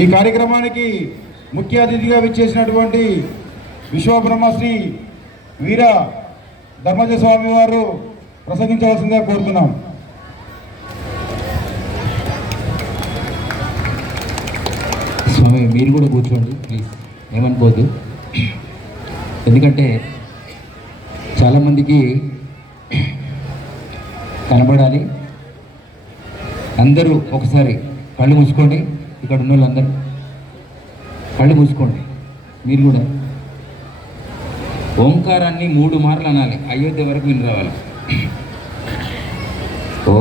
ఈ కార్యక్రమానికి ముఖ్య అతిథిగా విచ్చేసినటువంటి విశ్వబ్రహ్మశ్రీ వీర ధర్మజ స్వామి వారు ప్రసంగించవలసిందిగా కోరుతున్నాం. స్వామి మీరు కూడా కూర్చోండి ప్లీజ్, ఏమనుకోవద్దు. ఎందుకంటే చాలామందికి కనబడాలి. అందరూ ఒకసారి కళ్ళు మూసుకోండి. ఇక్కడ ఉన్న వాళ్ళందరూ కళ్ళు మూసుకోండి. మీరు కూడా ఓంకారాన్ని 3 మార్లు అనాలి. అయోధ్య వరకు మీరు రావాలి. ఓ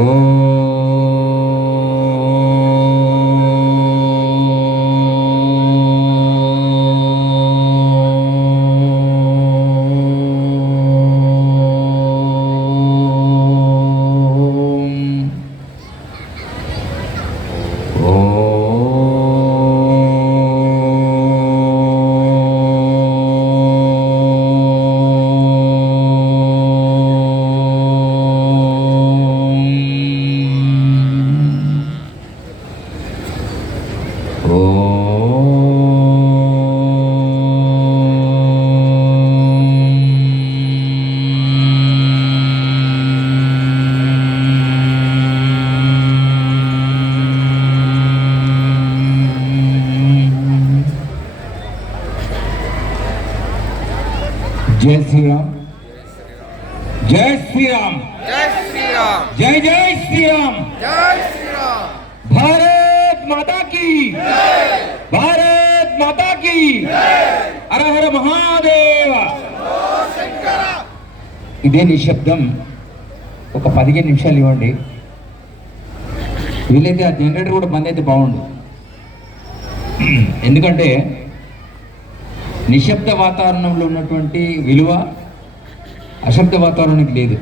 జై శ్రీరామ్, జై శ్రీరామ్, జై శ్రీరామ్, జై జై శ్రీరామ్, జై శ్రీరామ్. భారత్ మాతా కీ జై, భారత్ మాతా కీ జై. హర హర మహాదేవ. ఇదే నిశ్శబ్దం ఒక 15 నిమిషాలు ఇవ్వండి. వీలైతే ఆ జనరేటర్ కూడా బంద్ అయితే బాగుండు. ఎందుకంటే నిశ్శబ్ద వాతావరణంలో ఉన్నటువంటి విలువ అశబ్ద వాతావరణానికి లేదు.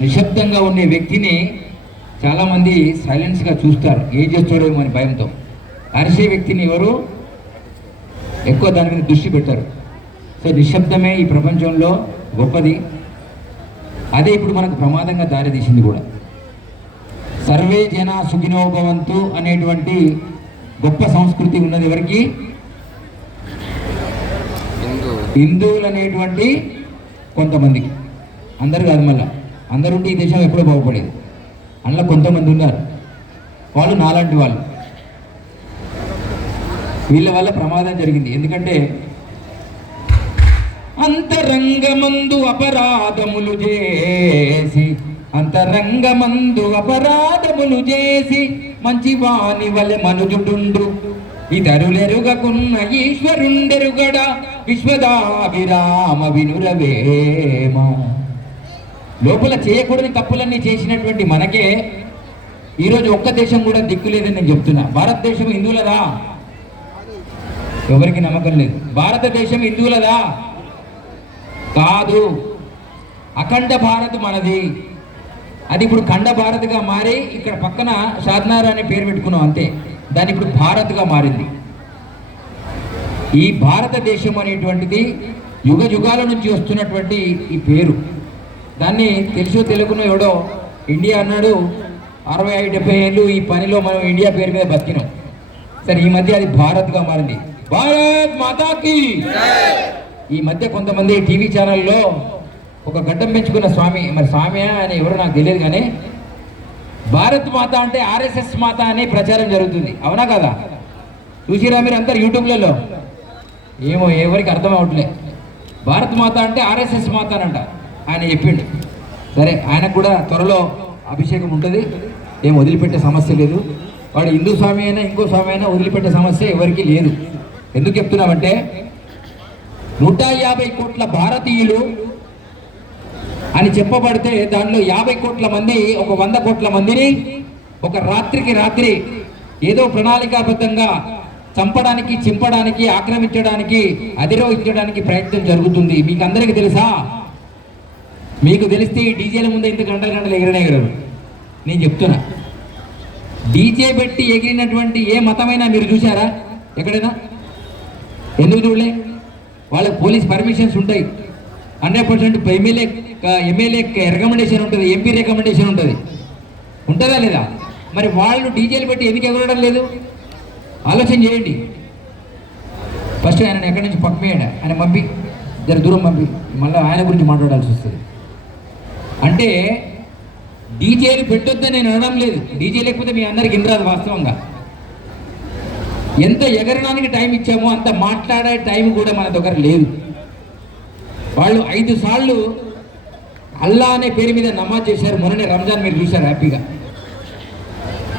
నిశ్శబ్దంగా ఉండే వ్యక్తిని చాలామంది సైలెన్స్గా చూస్తారు, ఏం చేస్తాడేమో అని భయంతో. అరిసే వ్యక్తిని ఎవరు ఎక్కువ దాని మీద దృష్టి పెట్టారు. సో నిశ్శబ్దమే ఈ ప్రపంచంలో గొప్పది. అదే ఇప్పుడు మనకు ప్రమాదంగా దారితీసింది కూడా. సర్వే జన సుఖినో భవంతు అనేటువంటి గొప్ప సంస్కృతి ఉన్నది ఎవరికి? హిందువులు అనేటువంటి కొంతమందికి. అందరు కాదు, మళ్ళా అందరుంటే ఈ దేశం ఎప్పుడో బాగుపడేది. అందులో కొంతమంది ఉన్నారు, వాళ్ళు నాలాంటి వాళ్ళు. వీళ్ళ వల్ల ప్రమాదం జరిగింది. ఎందుకంటే అంతరంగమందు అపరాధములు చేసి, అంతరంగమందు అపరాధములు చేసి మంచి వాని వలె మనుజుడుండు, ఇతరులెరుగకున్న ఈశ్వరుండెరుగడ విశ్వదాభిరామ వినురవేమ. లోపల చేయకూడని తప్పులన్నీ చేసినటువంటి మనకే ఈరోజు ఒక్క దేశం కూడా దిక్కులేదని నేను చెప్తున్నా. భారతదేశం హిందువులదా? ఎవరికి నమ్మకం లేదు. భారతదేశం హిందువులదా? కాదు. అఖండ భారత్ మనది. అది ఇప్పుడు ఖండ భారత్గా మారి ఇక్కడ పక్కన షాద్నార్ అనే పేరు పెట్టుకున్నాం అంతే. దాన్ని ఇప్పుడు భారత్గా మారింది. ఈ భారతదేశం అనేటువంటిది యుగ యుగాల నుంచి వస్తున్నటువంటి ఈ పేరు. దాన్ని తెలుసో తెలుగునో ఎవడో ఇండియా అన్నాడు. 65-70 ఏళ్ళు ఈ పనిలో మనం ఇండియా పేరు మీద బతికినాం. సరే, ఈ మధ్య అది భారత్గా మారింది. భారత్ మాతాకి. ఈ మధ్య కొంతమంది టీవీ ఛానల్లో ఒక గడ్డం పెంచుకున్న స్వామి, మరి స్వామి అని ఎవరో నాకు తెలియదు కానీ, భారత్ మాత అంటే ఆర్ఎస్ఎస్ మాత అనే ప్రచారం జరుగుతుంది. అవునా కదా? చూసిరా మీరు అందరు యూట్యూబ్లలో? ఏమో ఎవరికి అర్థం అవట్లే. భారత్ మాత అంటే ఆర్ఎస్ఎస్ మాత అనంట ఆయన చెప్పిండు. సరే, ఆయనకు కూడా త్వరలో అభిషేకం ఉంటుంది, ఏం వదిలిపెట్టే సమస్య లేదు. వాడు హిందూ స్వామి అయినా ఇంకో స్వామి అయినా వదిలిపెట్టే సమస్య ఎవరికి లేదు. ఎందుకు చెప్తున్నామంటే 150 కోట్ల భారతీయులు అని చెప్పబడితే దానిలో 50 కోట్ల మంది ఒక 100 కోట్ల మందిని ఒక రాత్రికి రాత్రి ఏదో ప్రణాళికాబద్ధంగా చంపడానికి, చింపడానికి, ఆక్రమించడానికి, అధిరోహించడానికి ప్రయత్నం జరుగుతుంది. మీకు అందరికీ తెలుసా? మీకు తెలిస్తే ఈ డీజేల ముందు ఇంత గంటలు ఎగిరనేగలరు. నేను చెప్తున్నా, డీజే పెట్టి ఎగిరినటువంటి ఏ మతమైనా మీరు చూసారా ఎక్కడైనా? ఎందుకు చూడలే? వాళ్ళకి పోలీస్ పర్మిషన్స్ ఉంటాయి. 100% ఎమ్మెల్యే రికమెండేషన్ ఉంటుంది, ఎంపీ రికమెండేషన్ ఉంటుంది. ఉంటుందా లేదా? మరి వాళ్ళు డీజేలు పెట్టి ఎందుకు ఎగరడం లేదు? ఆలోచన చేయండి. ఫస్ట్ ఆయన ఎక్కడి నుంచి పంపేయండి, ఆయన పంపి జర దూరం పంపి, మళ్ళీ ఆయన గురించి మాట్లాడాల్సి వస్తుంది. అంటే డీజేలు పెట్టొద్దని నేను అనడం లేదు, డీజే లేకపోతే మీ అందరికి ఇంద్రాదు. వాస్తవంగా ఎంత ఎగరడానికి టైం ఇచ్చామో అంత మాట్లాడే టైం కూడా మన దగ్గర లేదు. వాళ్ళు 5 సార్లు అల్లా అనే పేరు మీద నమాజ్ చేశారు. మొన్ననే రంజాన్ మీరు చూశారు హ్యాపీగా.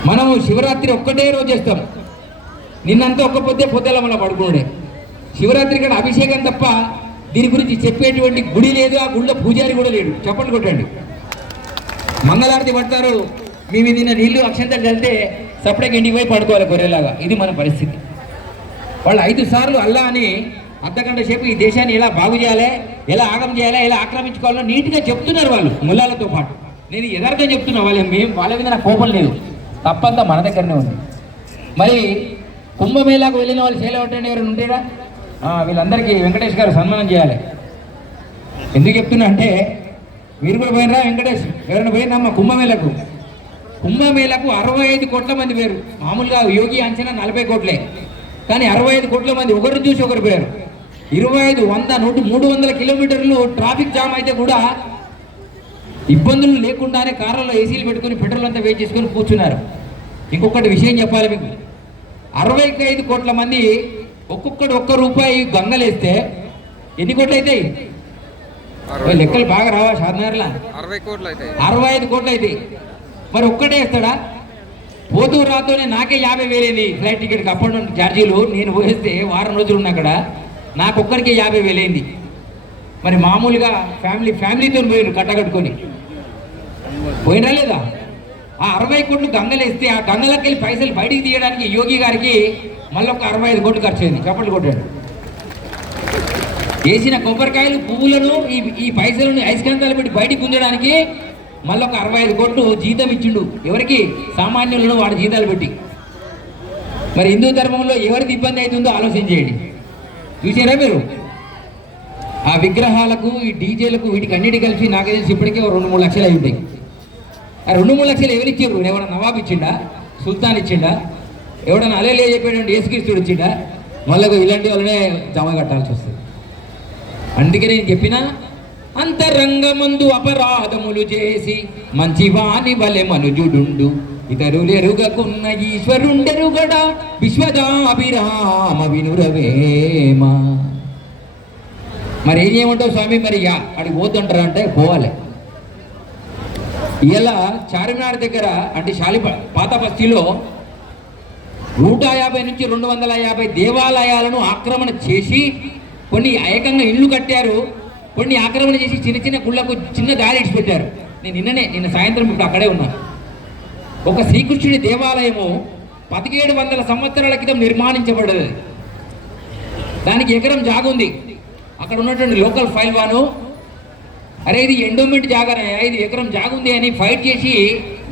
మనం శివరాత్రి ఒక్కటే రోజు చేస్తాం, నిన్నంతా ఒక్క పొద్దుల మన పడుకున్నాడే. శివరాత్రి ఇక్కడ అభిషేకం తప్ప దీని గురించి చెప్పేటువంటి గుడి లేదు, ఆ గుడిలో పూజారి కూడా లేడు. చెప్పండి కొట్టండి. మంగళారతి పడతారు, మేము నిన్న నీళ్లు అక్షంతలు చల్లితే సపరేట్గా ఇంటికి పోయి పడుకోవాలి గొర్రెలాగా. ఇది మన పరిస్థితి. వాళ్ళు 5 సార్లు అల్లా అని అర్ధగంట సేపు ఈ దేశాన్ని ఎలా బాగు చేయాలి, ఎలా ఆగం చేయాలి, ఎలా ఆక్రమించుకోవాలో నీట్గా చెప్తున్నారు వాళ్ళు ముల్లాలతో పాటు. నేను యథార్థం చెప్తున్నా, వాళ్ళ మీద నాకు కోపం లేదు, తప్పంతా మన దగ్గరనే ఉంది. మరి కుంభమేళాకు వెళ్ళిన వాళ్ళు చేయలేవటండి ఎవరైనా ఉంటేరా? వీళ్ళందరికీ వెంకటేష్ గారు సన్మానం చేయాలి. ఎందుకు చెప్తున్నా అంటే, మీరు కూడా పోయినరా వెంకటేష్? ఎవరైనా పోయినమ్మా కుంభమేళకు? కుంభమేళకు 65 కోట్ల మంది పోయారు. మామూలుగా యోగి అంచనా 40 కోట్లే, కానీ 65 కోట్ల మంది ఒకరిని చూసి ఒకరు పోయారు. 25, 100, 300 కిలోమీటర్లు ట్రాఫిక్ జామ్ అయితే కూడా ఇబ్బందులు లేకుండానే కార్లలో ఏసీలు పెట్టుకుని పెట్రోల్ అంతా వేస్ట్ చేసుకొని కూర్చున్నారు. ఇంకొకటి విషయం చెప్పాలి మీకు, 65 కోట్ల మంది ఒక్కొక్కడు ₹1 గంగలేస్తే ఎన్ని కోట్లు అవుతాయి? లెక్కలు బాగా రావా షాద్నగర్లా? 60 కోట్లు అవుతాయి. 65 కోట్లు అవుతాయి. మరి ఒక్కటే వేస్తాడా? పోతూ రాతోనే నాకే 50,000 అయింది ఫ్లైట్ టికెట్కి అప్ అండ్ డౌన్ ఛార్జీలు. నేను పోయేస్తే వారం రోజులు ఉన్నా అక్కడ, నాకు ఒక్కడికే 50,000 అయింది. మరి మామూలుగా ఫ్యామిలీతో పోయారు కట్టగట్టుకొని, పోయినా లేదా? ఆ 60 కోట్లు గంగలేస్తే ఆ గంగలకి వెళ్ళి పైసలు బయటికి తీయడానికి యోగి గారికి మళ్ళీ ఒక 65 కోట్లు ఖర్చు అయింది. చప్పట్లు కొట్టాడు. వేసిన కొబ్బరికాయలు పువ్వులను ఈ పైసలను ఐస్కాంతాలు పెట్టి బయటికి గుంజడానికి మళ్ళీ ఒక 65 కోట్లు జీతం ఇచ్చిండు. ఎవరికి? సామాన్యులను వాడి జీతాలు పెట్టి. మరి హిందూ ధర్మంలో ఎవరికి ఇబ్బంది అవుతుందో ఆలోచన చేయండి. చూసారా మీరు? ఆ విగ్రహాలకు, ఈ డీజేలకు, వీటికి అన్నిటి కలిసి నాకు తెలిసి ఇప్పటికే 2-3 లక్షలు అయి ఉంటాయి. ఆ 2-3 లక్షలు ఎవరు ఇచ్చారు? ఎవడన్నా నవాబ్ ఇచ్చిండా? సుల్తాన్ ఇచ్చిండా? ఎవడన్నా అలేలే చెప్పేటువంటి యేసుక్రీస్తుడు ఇచ్చిండా? మళ్ళీ ఇలాంటి వాళ్ళనే జమ కట్టాల్సి వస్తుంది. అందుకే నేను చెప్పిన, అంతరంగమందు అపరాధములు చేసి మంచివాని వలె మనుజుడుండు, ఇతరులెరుగకున్న ఈశ్వరుండెరుగడా విశ్వదాభిరామ వినురవేమ. మరి ఏం చేయమంటావు స్వామి? మరి అడిగి పోతుంటారా అంటే పోవాలి. ఇలా చార్మినార్ దగ్గర అంటే పాత బస్తీలో 150 నుంచి 250 దేవాలయాలను ఆక్రమణ చేసి కొన్ని ఏకంగా ఇళ్ళు కట్టారు, కొన్ని ఆక్రమణ చేసి చిన్న గుళ్ళకు చిన్న దారి ఇచ్చిపెట్టారు. నేను నిన్న సాయంత్రం ఇప్పుడు అక్కడే ఉన్నాను. ఒక శ్రీకృష్ణుడి దేవాలయము 1700 సంవత్సరాల క్రితం నిర్మాణించబడ్డది. దానికి ఎకరం జాగుంది. అక్కడ ఉన్నటువంటి లోకల్ ఫైల్వాను, అరే ఇది ఎండోమెంట్ జాగరా, ఇది ఎకరం జాగుంది అని ఫైట్ చేసి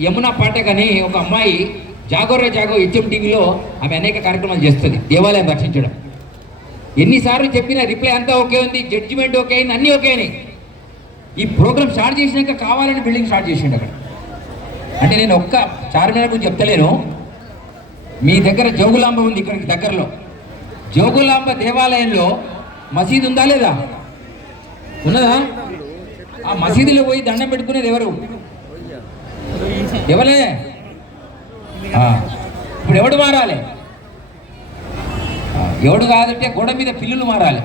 యమునా పాఠక్ అని ఒక అమ్మాయి జాగోరే జాగో హెచ్ఎం టీవీలో ఆమె అనేక కార్యక్రమాలు చేస్తుంది దేవాలయం రక్షించడం. ఎన్నిసార్లు చెప్పినా రిప్లై అంతా ఓకే ఉంది, జడ్జిమెంట్ ఓకే అయింది, అన్నీ ఓకే అయినాయి. ఈ ప్రోగ్రామ్ స్టార్ట్ చేసినాక కావాలని బిల్డింగ్ స్టార్ట్ చేసిండు అక్కడ. అంటే నేను ఒక్క చార్మినార్ గురించి చెప్తలేను. మీ దగ్గర జోగులాంబ ఉంది, ఇక్కడికి దగ్గరలో జోగులాంబ దేవాలయంలో మసీదు ఉందా లేదా? ఉన్నదా? ఆ మసీదులో పోయి దండం పెట్టుకునేది ఎవరు? ఎవరే? ఇప్పుడు ఎవడు మారాలి? ఎవడు కాదంటే గోడ మీద పిల్లులు మారాలి.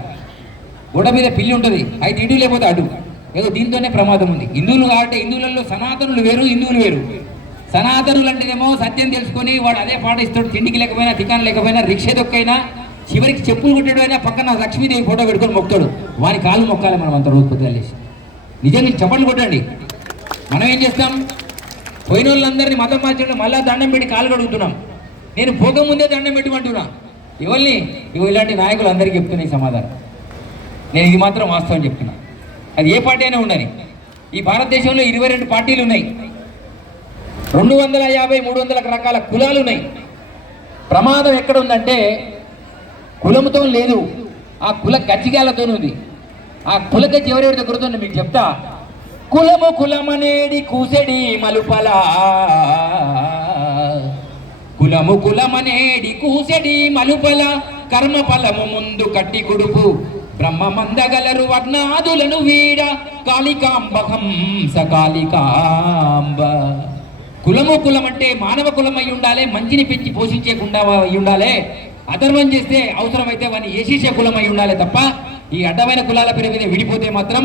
గోడ మీద పిల్లి ఉంటుంది, అయితే ఇటు లేకపోతే అటు. ఏదో దీంతోనే ప్రమాదం ఉంది. హిందువులు కాబట్టి హిందువులలో సనాతనులు వేరు, హిందువులు వేరు. సనాతనులు అంటేనేమో సత్యం తెలుసుకొని వాడు అదే పాటిస్తాడు. తిండికి లేకపోయినా, టికాన్ లేకపోయినా, రిక్షా దొక్కైనా, చివరికి చెప్పులు కుట్టాడు అయినా పక్కన లక్ష్మీదేవి ఫోటో పెట్టుకొని మొక్కుతాడు. వాని కాళ్ళు మొక్కాలి మనం అంత రోజు పొద్దుగా లేచి. నిజంగా చప్పట్లు కొట్టండి. మనం ఏం చేస్తాం? పోయిన వాళ్ళందరినీ మతం మార్చడం, మళ్ళీ దండం పెట్టి కాలు కడుగుతున్నాం. నేను పోక ముందే దండం పెట్టమంటున్నా. ఎవరిని? ఇలాంటి నాయకులు అందరికీ చెప్తున్నాయి సమాధానం. నేను ఇది మాత్రం వాస్తవం చెప్తున్నా. అది ఏ పార్టీ అయినా ఉండని. ఈ భారతదేశంలో 22 పార్టీలు ఉన్నాయి, 250, 300 రకాల కులాలు ఉన్నాయి. ప్రమాదం ఎక్కడ ఉందంటే కులంతో లేదు, ఆ కుల గజ్జిగాలతో ఉంది. ఆ కుల గజ్జి ఎవరెవరి దగ్గరతో మీకు చెప్తా. కులము కులమనేడి కూసెడి మలుపలా కులము కులమనేడి కూసెడి మలుపల కర్మ ఫలము ముందు కట్టి గుడుపు బ్రహ్మ మందగలరు వర్ణాదులను వీడ కాళికాంబహంస కాళికాంబ. కులము కులం అంటే మానవ కులం అయి ఉండాలి, మంచిని పెంచి పోషించకుండా అయి ఉండాలి, అధర్మం చేస్తే అవసరమైతే వాడిని ఏసీసే కులం అయి ఉండాలి తప్ప ఈ అడ్డమైన కులాల పేరు మీద విడిపోతే మాత్రం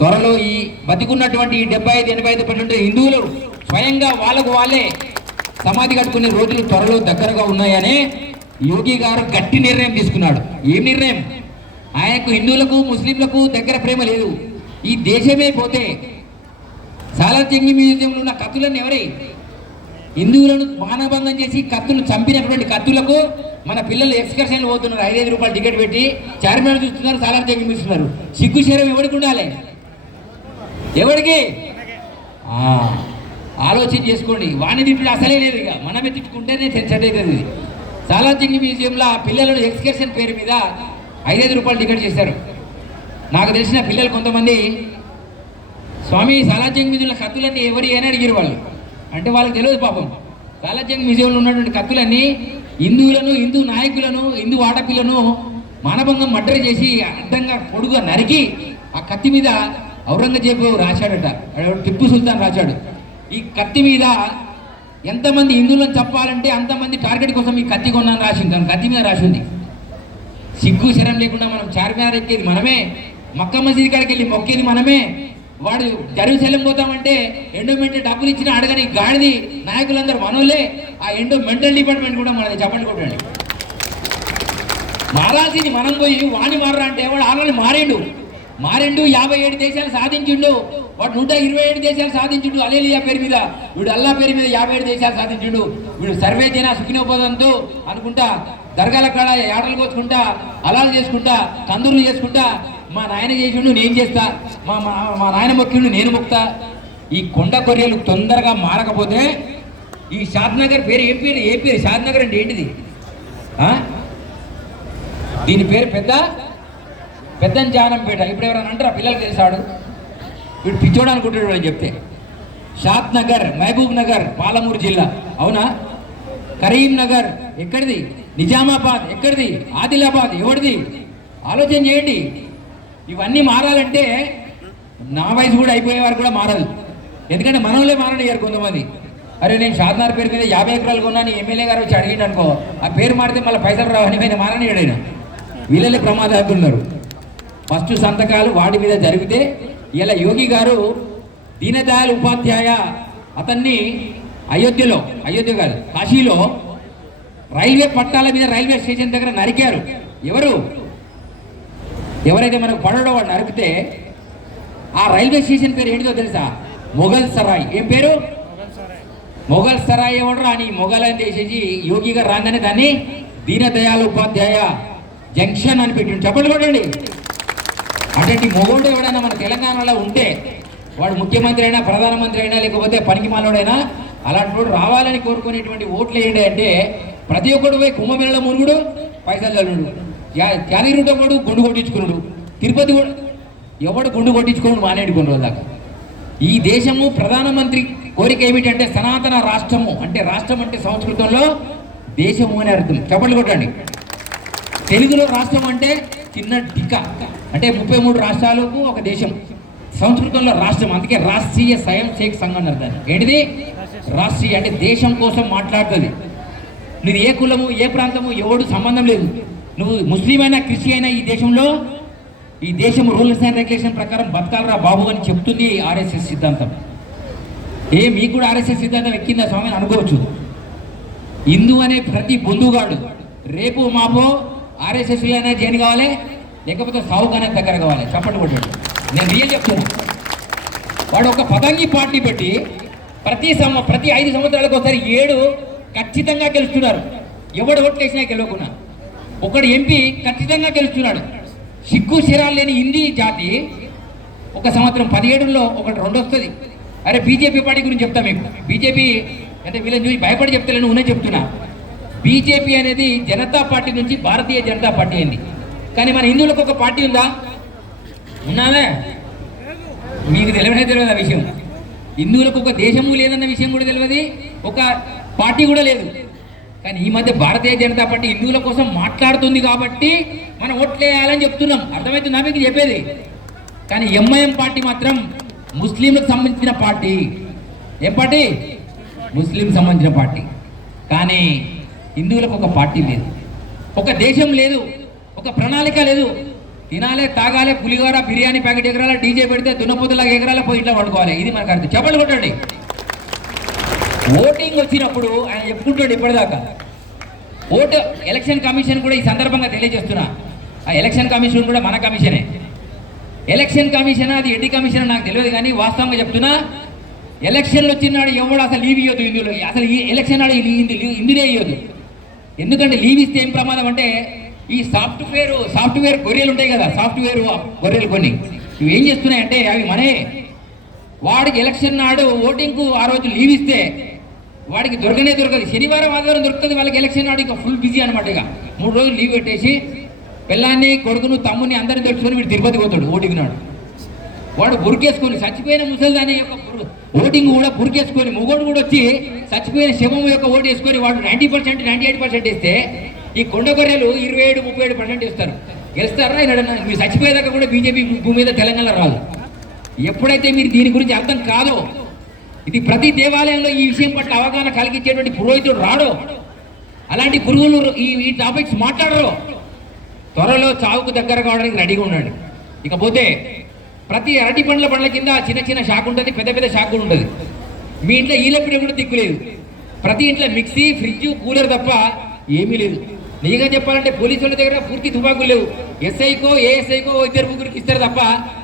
త్వరలో ఈ బతికున్నటువంటి 75-85% హిందువులు స్వయంగా వాళ్ళకు వాళ్ళే సమాధి కట్టుకునే రోజులు త్వరలో దగ్గరగా ఉన్నాయని యోగి గారు గట్టి నిర్ణయం తీసుకున్నాడు. ఏం నిర్ణయం? ఆయనకు హిందువులకు ముస్లింలకు దగ్గర ప్రేమ లేదు. ఈ దేశమే పోతే సాలార్జంగ్ మ్యూజియంలో ఉన్న కత్తులను ఎవరై హిందువులను మానభంగం చేసి కత్తులు చంపినటువంటి కత్తులకు మన పిల్లలు ఎక్స్కర్షన్లు పోతున్నారు. 5-5 రూపాయలు టికెట్ పెట్టి చార్మినార్ చూస్తున్నారు, సాలార్జంగ్ చూస్తున్నారు. సిగ్గు శరం ఎవరికి ఉండాలి? ఎవరికి? ఆలోచన చేసుకోండి. వాణి తిట్టుడు అసలే లేదు, ఇక మనమే తిట్టుకుంటేనే సెట్ అవుతుంది. సాలార్జంగ్ మ్యూజియంలో పిల్లలను ఎక్స్కర్షన్ పేరు మీద 5-5 రూపాయలు టికెట్ చేశారు. నాకు తెలిసిన పిల్లలు కొంతమంది స్వామి సాలార్జంగ్ మ్యూజియంలో కత్తులన్నీ ఎవరి అని అడిగారు వాళ్ళు. అంటే వాళ్ళకి తెలియదు పాపం. సాలార్జంగ్ మ్యూజియంలో ఉన్నటువంటి కత్తులన్నీ హిందువులను, హిందూ నాయకులను, హిందూ ఆడపిల్లను మానభంగం మర్డర్ చేసి అడ్డంగా పొడుగా నరికి ఆ కత్తి మీద ఔరంగజేబు రాశాడట, టిప్పు సుల్తాన్ రాశాడు. ఈ కత్తి మీద ఎంతమంది హిందువులను చెప్పాలంటే అంతమంది టార్గెట్ కోసం ఈ కత్తి కొన్నాను రాసింది. దాని కత్తి మీద రాసింది. సిగ్గు శరం లేకుండా మనం చార్మినార్ ఎక్కేది మనమే, మక్కా మసీద్ కాడికి వెళ్ళి మొక్కేది మనమే. వాడు జెరూసలేం పోతామంటే ఎండోమెంట్ డబ్బులు ఇచ్చినా అడగని గాడిది నాయకులందరూ మనోళ్ళే. ఆ ఎండోమెంటల్ డిపార్ట్మెంట్ కూడా మనది. చెప్పండి కొట్టండి. మారాల్సింది మనం పోయి వాణి మారా అంటే వాడు ఆల్రెడీ మారిండు 57 దేశాలు సాధించిండు. వాడు 127 దేశాలు సాధించిండు అలేలియా పేరు మీద. వీడు అల్లా పేరు మీద 57 దేశాలు సాధించిండు. వీడు సర్వే జన సుఖినోపోదంతో అనుకుంటా దర్గాల కాడ ఏడలు కోసుకుంటా, అలాలు చేసుకుంటా, కందుర్లు చేసుకుంటా, మా నాయన చేసిండు నేను చేస్తా, మా నాయన మొక్కిండు నేను మొక్తా. ఈ కొండ కొర్రెలు తొందరగా మారకపోతే ఈ షాద్నగర్ పేరు ఏం పేరు? ఏ పేరు? షాద్నగర్ అంటే ఏంటిది? దీని పేరు పెద్దంజానంపేట. ఇప్పుడు ఎవరైనా అంటారా? పిల్లలు తెలిసాడు వీడు పిచ్చోడు అనుకుంటాడు అని చెప్తే. షాద్ నగర్, మహబూబ్ నగర్, పాలమూరు జిల్లా. అవునా? కరీంనగర్ ఎక్కడిది? నిజామాబాద్ ఎక్కడిది? ఆదిలాబాద్ ఎవరిది? ఆలోచన చేయండి. ఇవన్నీ మారాలంటే నా వయసు కూడా అయిపోయే వారు కూడా మారదు. ఎందుకంటే మనోళ్ళే మారనియ్యారు కొంతమంది. అరే నేను షాద్నగర్ పేరు మీద 50 ఎకరాలు కొన్నాను, ఎమ్మెల్యే గారు వచ్చి అడిగిండు అనుకో, ఆ పేరు మారితే మళ్ళీ పైసలు రావని మీద మారనియాడైనా. వీళ్ళే ప్రమాదాతున్నారు. ఫస్ట్ సంతకాలు వాటి మీద జరిగితే ఇలా యోగి గారు దీన్ దయాళ్ ఉపాధ్యాయ అతన్ని అయోధ్య కాదు కాశీలో రైల్వే పట్టాల మీద రైల్వే స్టేషన్ దగ్గర నరికారు. ఎవరైతే మనకు పడడో వాడు నరికితే ఆ రైల్వే స్టేషన్ పేరు ఏంటిదో తెలుసా? మొఘల్ సరాయ్. ఏం పేరు? మొఘల్ సరాయ్. ఎవడు రాని మొఘల్ అని చేసేసి యోగి గారు రాగానే దాన్ని దీన్ దయాళ్ ఉపాధ్యాయ జంక్షన్ అని పెట్టిండు. చెప్పండి కొట్టండి. అంటే మొగోడు ఎవడైనా మన తెలంగాణలో ఉంటే వాడు ముఖ్యమంత్రి అయినా, ప్రధానమంత్రి అయినా, లేకపోతే పనికిమాలోడైనా అలాంటి వాడు రావాలని కోరుకునేటువంటి ఓట్లు వేయండి అంటే ప్రతి ఒక్కడు పోయి కుంభమేళలో మునుగుడు, పైసలు చల్లుడు, యాదగిరిగుట్ట కూడా గుండు కొట్టించుకున్నాడు, తిరుపతి కూడా ఎవడు గుండు కొట్టించుకోడు మానేడు కొన్ని రోజుల దాకా. ఈ దేశము ప్రధానమంత్రి కోరిక ఏమిటంటే సనాతన రాష్ట్రము. అంటే రాష్ట్రం అంటే సంస్కృతంలో దేశము అని అర్థం. చెప్పండి కొట్టండి. తెలుగులో రాష్ట్రం అంటే చిన్న టిక్క, అంటే 33 రాష్ట్రాలకు ఒక దేశం. సంస్కృతంలో రాష్ట్రం, అందుకే రాష్ట్రీయ స్వయం సేవక్ సంఘం అర్థం. ఏంటిది? రాష్ట్రీయ అంటే దేశం కోసం మాట్లాడుతుంది. నువ్వు ఏ కులము, ఏ ప్రాంతము, ఎవడు సంబంధం లేదు. నువ్వు ముస్లిం అయినా, క్రిస్టియన్ అయినా ఈ దేశం రూల్స్ అండ్ రెగ్యులేషన్ ప్రకారం బతకాలరా బాబు అని చెప్తుంది ఆర్ఎస్ఎస్ సిద్ధాంతం. మీకు కూడా ఆర్ఎస్ఎస్ సిద్ధాంతం ఎక్కిందా స్వామి అని అనుకోవచ్చు. హిందూ అనే ప్రతి బొందుగాడు రేపు మాపో ఆర్ఎస్ఎస్లోనే జాయిన్ కావాలి, లేకపోతే సావుగానే దగ్గర కావాలి. చప్పట్లు కొట్టాడు. నేను రియల్ చెప్తున్నా. వాడు ఒక పతంగి పార్టీ పెట్టి ప్రతి 5 సంవత్సరాలకు ఒకసారి 7 ఖచ్చితంగా గెలుస్తున్నారు. ఎవడు ఓట్లు వేసినా గెలవకున్నా ఒకడు ఎంపీ ఖచ్చితంగా గెలుస్తున్నాడు. సిగ్గు శిరాలు లేని హిందీ జాతి ఒక సంవత్సరం 17లో ఒకటి 2 వస్తుంది. అరే బీజేపీ పార్టీ గురించి చెప్తా మీకు. బీజేపీ అంటే వీళ్ళని చూసి భయపడి చెప్తలేను, నేనే చెప్తున్నా. బీజేపీ అనేది జనతా పార్టీ నుంచి భారతీయ జనతా పార్టీ అయింది. కానీ మన హిందువులకు ఒక పార్టీ ఉందా? ఉన్నావే? మీకు తెలియదు ఆ విషయం. హిందువులకు ఒక దేశము లేదన్న విషయం కూడా తెలియదు, ఒక పార్టీ కూడా లేదు. కానీ ఈ మధ్య భారతీయ జనతా పార్టీ హిందువుల కోసం మాట్లాడుతుంది కాబట్టి మనం ఓట్లేయాలని చెప్తున్నాం. అర్థమవుతుందా మీకు చెప్పేది? కానీ ఎంఐఎం పార్టీ మాత్రం ముస్లింలకు సంబంధించిన పార్టీ. ఏం పార్టీ? ముస్లిం సంబంధించిన పార్టీ. కానీ హిందువులకు ఒక పార్టీ లేదు, ఒక దేశం లేదు, ఒక ప్రణాళిక లేదు. తినాలే, తాగాలే, పులిగోర, బిర్యానీ ప్యాకెట్ ఎగరాల, డీజే పెడితే దున్నపోతులాగా ఎగరాల, పోయి ఇట్లా పడుకోవాలి. ఇది మనకు అర్థం. చెప్పండి కొట్టండి. ఓటింగ్ వచ్చినప్పుడు ఆయన చెప్పుకుంటాడు ఇప్పటిదాకా. ఎలక్షన్ కమిషన్ కూడా ఈ సందర్భంగా తెలియజేస్తున్నా, ఆ ఎలక్షన్ కమిషన్ కూడా మన కమిషనే. ఎలక్షన్ కమిషన్ అది ఎడ్డి కమిషన్ నాకు తెలియదు, కానీ వాస్తవంగా చెప్తున్నా, ఎలక్షన్లు వచ్చినాడు ఎవడు అసలు లీవ్ ఇవ్వద్దు ఇందులో. అసలు ఈ ఎలక్షన్ నాడు ఇందులో ఇవ్వద్దు. ఎందుకంటే లీవ్ ఇస్తే ఏం ప్రమాదం అంటే, ఈ సాఫ్ట్వేర్ గొర్రెలు ఉంటాయి కదా, సాఫ్ట్వేర్ గొర్రెలు కొన్ని ఇవి ఏం చేస్తున్నాయంటే అవి మనే. వాడికి ఎలక్షన్ నాడు ఓటింగ్కు ఆ రోజు లీవ్ ఇస్తే వాడికి దొరకదు. శనివారం ఆదివారం దొరుకుతుంది వాళ్ళకి. ఎలక్షన్ నాడు ఇక ఫుల్ బిజీ అనమాట. ఇక 3 రోజులు లీవ్ పెట్టేసి పిల్లాన్ని, కొడుకును, తమ్ముని అందరిని తెచ్చుకొని వీడు తిరుపతి పోతాడు ఓటింగ్ నాడు. వాడు బురికేసుకొని చచ్చిపోయిన ముసలిదాని యొక్క ఓటింగ్ కూడా బురికేసుకొని, మొగోడు కూడా వచ్చి చచ్చిపోయిన శవం యొక్క ఓటు వేసుకొని వాడు 90%, 98% ఇస్తే ఈ కొండ గొర్రెలు 27-37% ఇస్తారు. గెలుస్తారా? మీరు చచ్చిపోయేదాకా కూడా బీజేపీ భూమి మీద తెలంగాణ రాదు. ఎప్పుడైతే మీరు దీని గురించి అర్థం కాదో, ఇది ప్రతి దేవాలయంలో ఈ విషయం పట్ల అవగాహన కలిగించేటువంటి పురోహితుడు రాడో, అలాంటి గురువులు ఈ టాపిక్స్ మాట్లాడరు, త్వరలో చావుకు దగ్గర కావడానికి రెడీగా ఉన్నాడు. ఇకపోతే ప్రతి అరటి పండ్ల కింద చిన్న చిన్న షాక్ ఉంటుంది, పెద్ద పెద్ద షాక్ కూడా ఉంటుంది. మీ ఇంట్లో ఈలపిడి కూడా దిక్కులేదు. ప్రతి ఇంట్లో మిక్సీ, ఫ్రిడ్జ్, కూలర్ తప్ప ఏమీ లేదు. నీగా చెప్పాలంటే పోలీసు వాళ్ళ దగ్గర పూర్తి తుపాకులు లేవు. ఎస్ఐకో ఏఎస్ఐకో 2-3 ఇస్తారు తప్ప